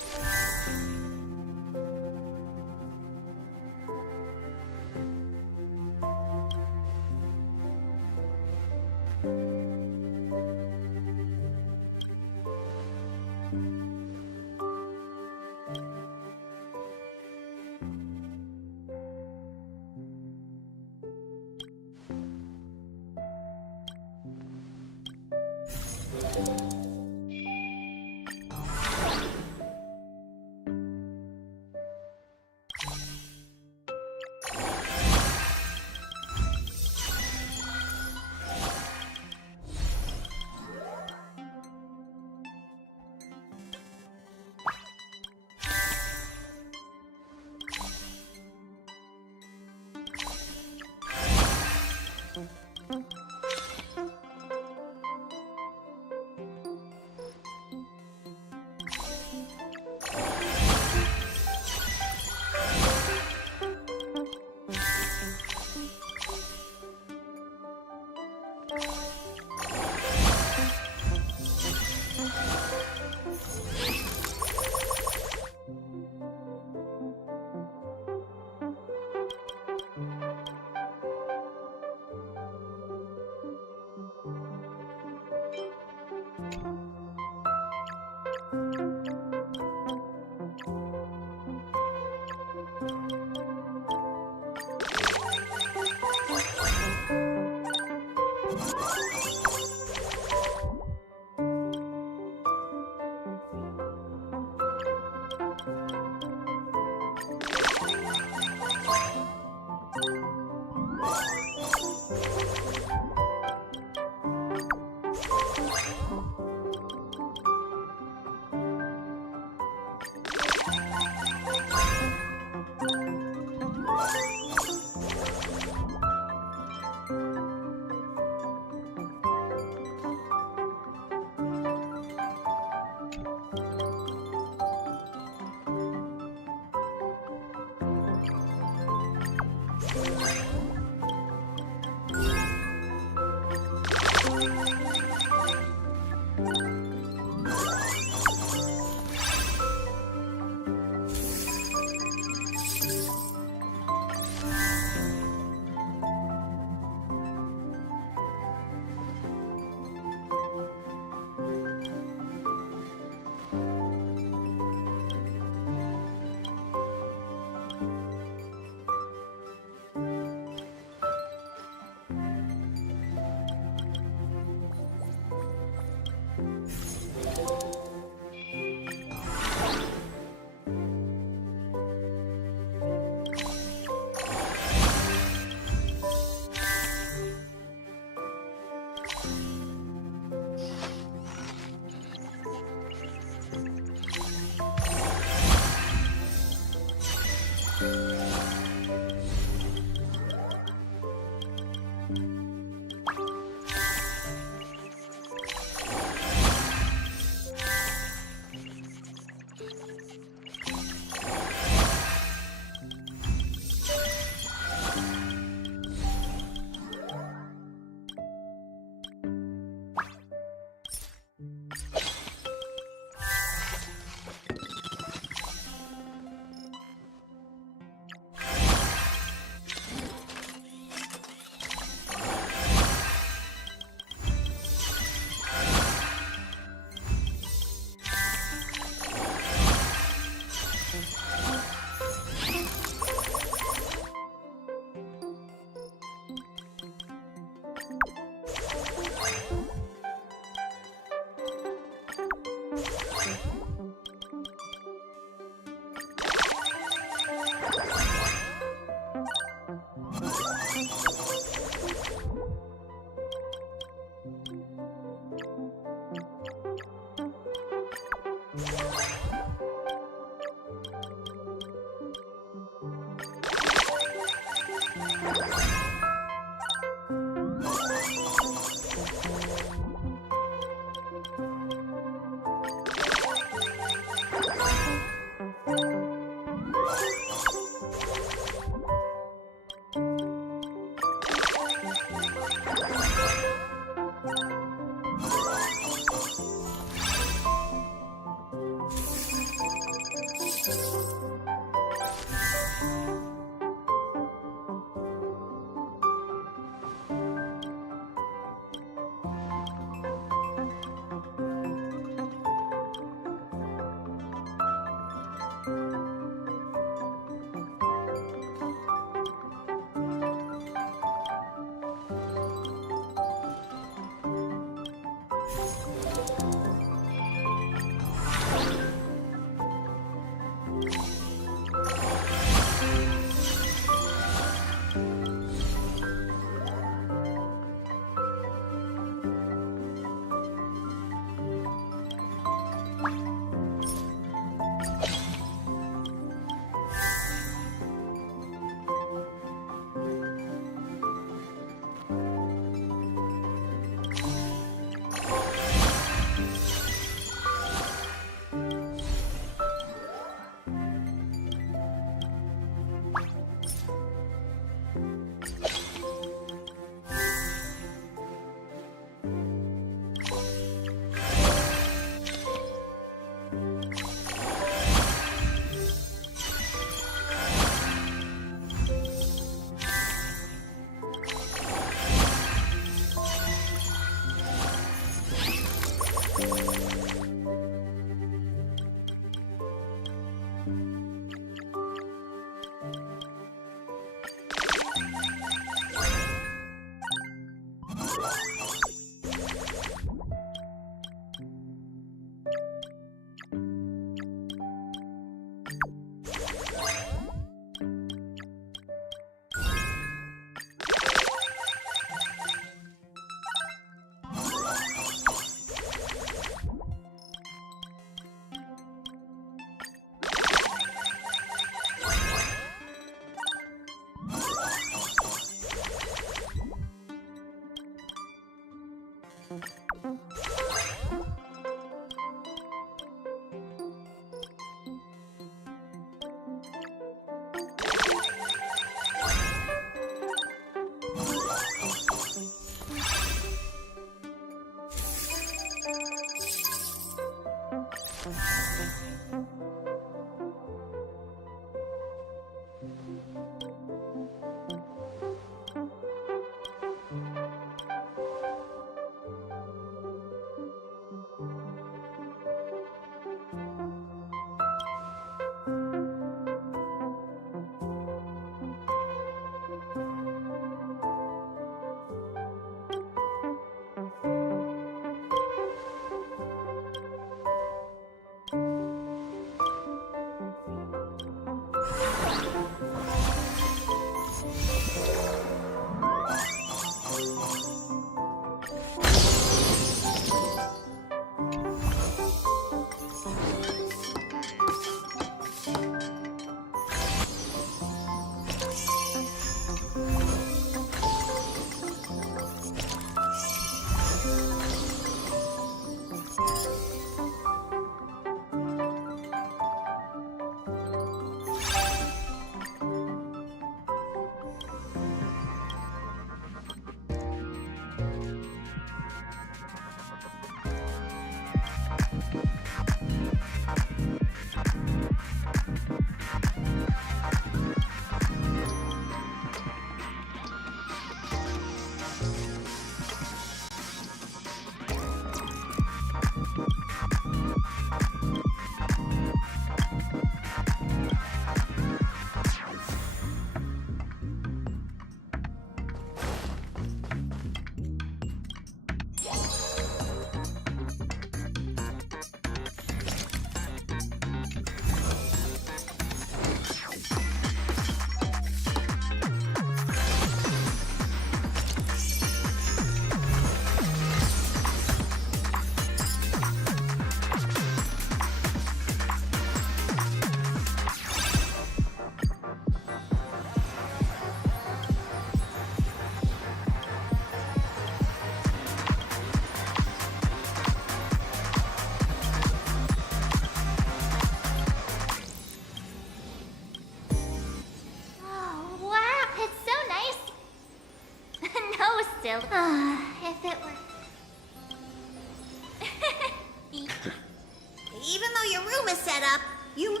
room is set up, you...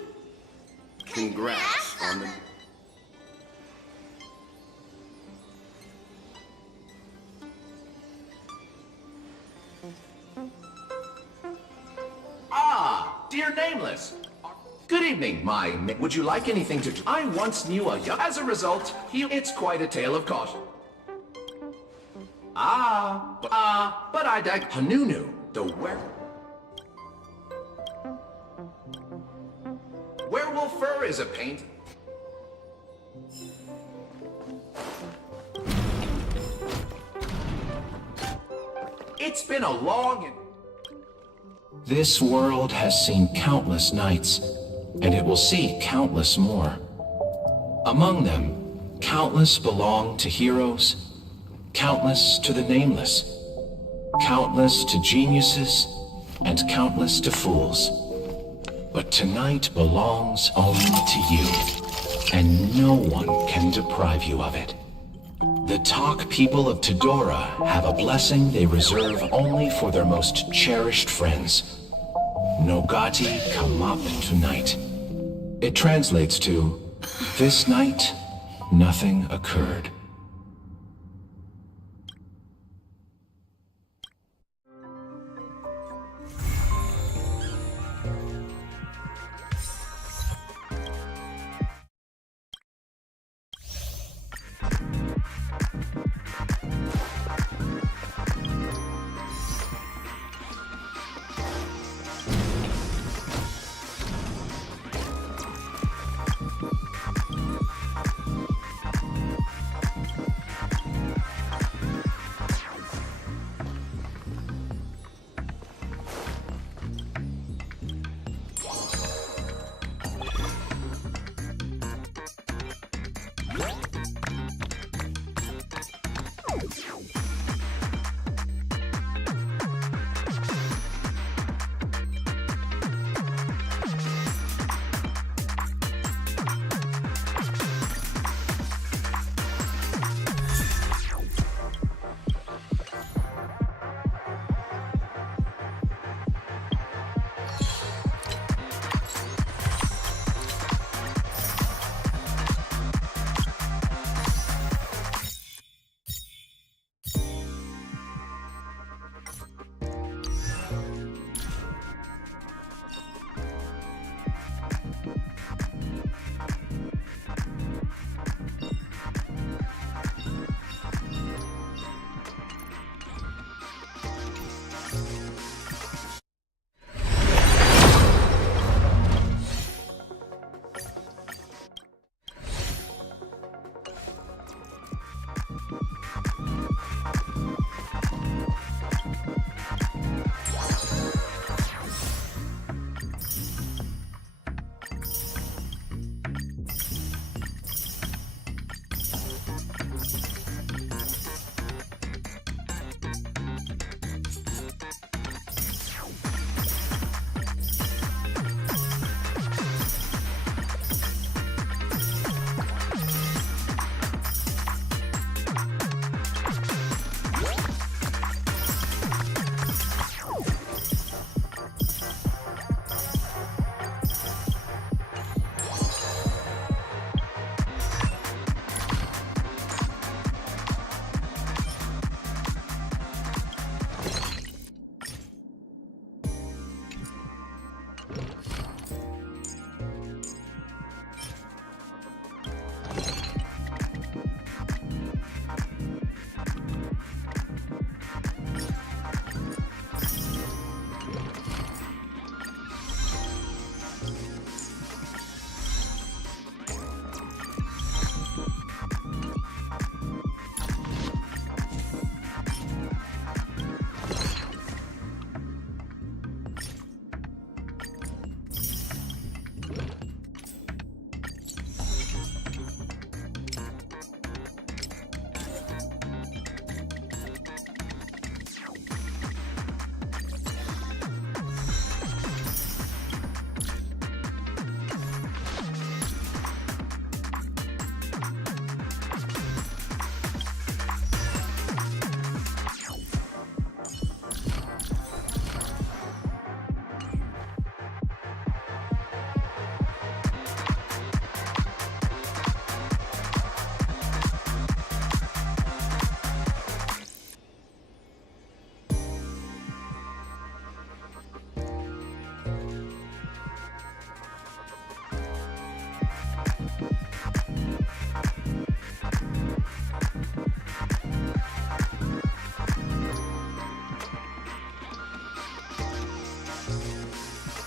Congrats on the... Ah, dear Nameless. Good evening, would you like anything to... I once knew a young... As a result, it's quite a tale of caution. But I died... Hanunu, the werewolf fur is a paint... It's been a long and... This world has seen countless nights, and it will see countless more. Among them, countless belong to heroes, countless to the nameless, countless to geniuses, and countless to fools. But tonight belongs only to you, and no one can deprive you of it. The Talk people of Tidora have a blessing they reserve only for their most cherished friends. Nogati come up tonight. It translates to, this night, nothing occurred.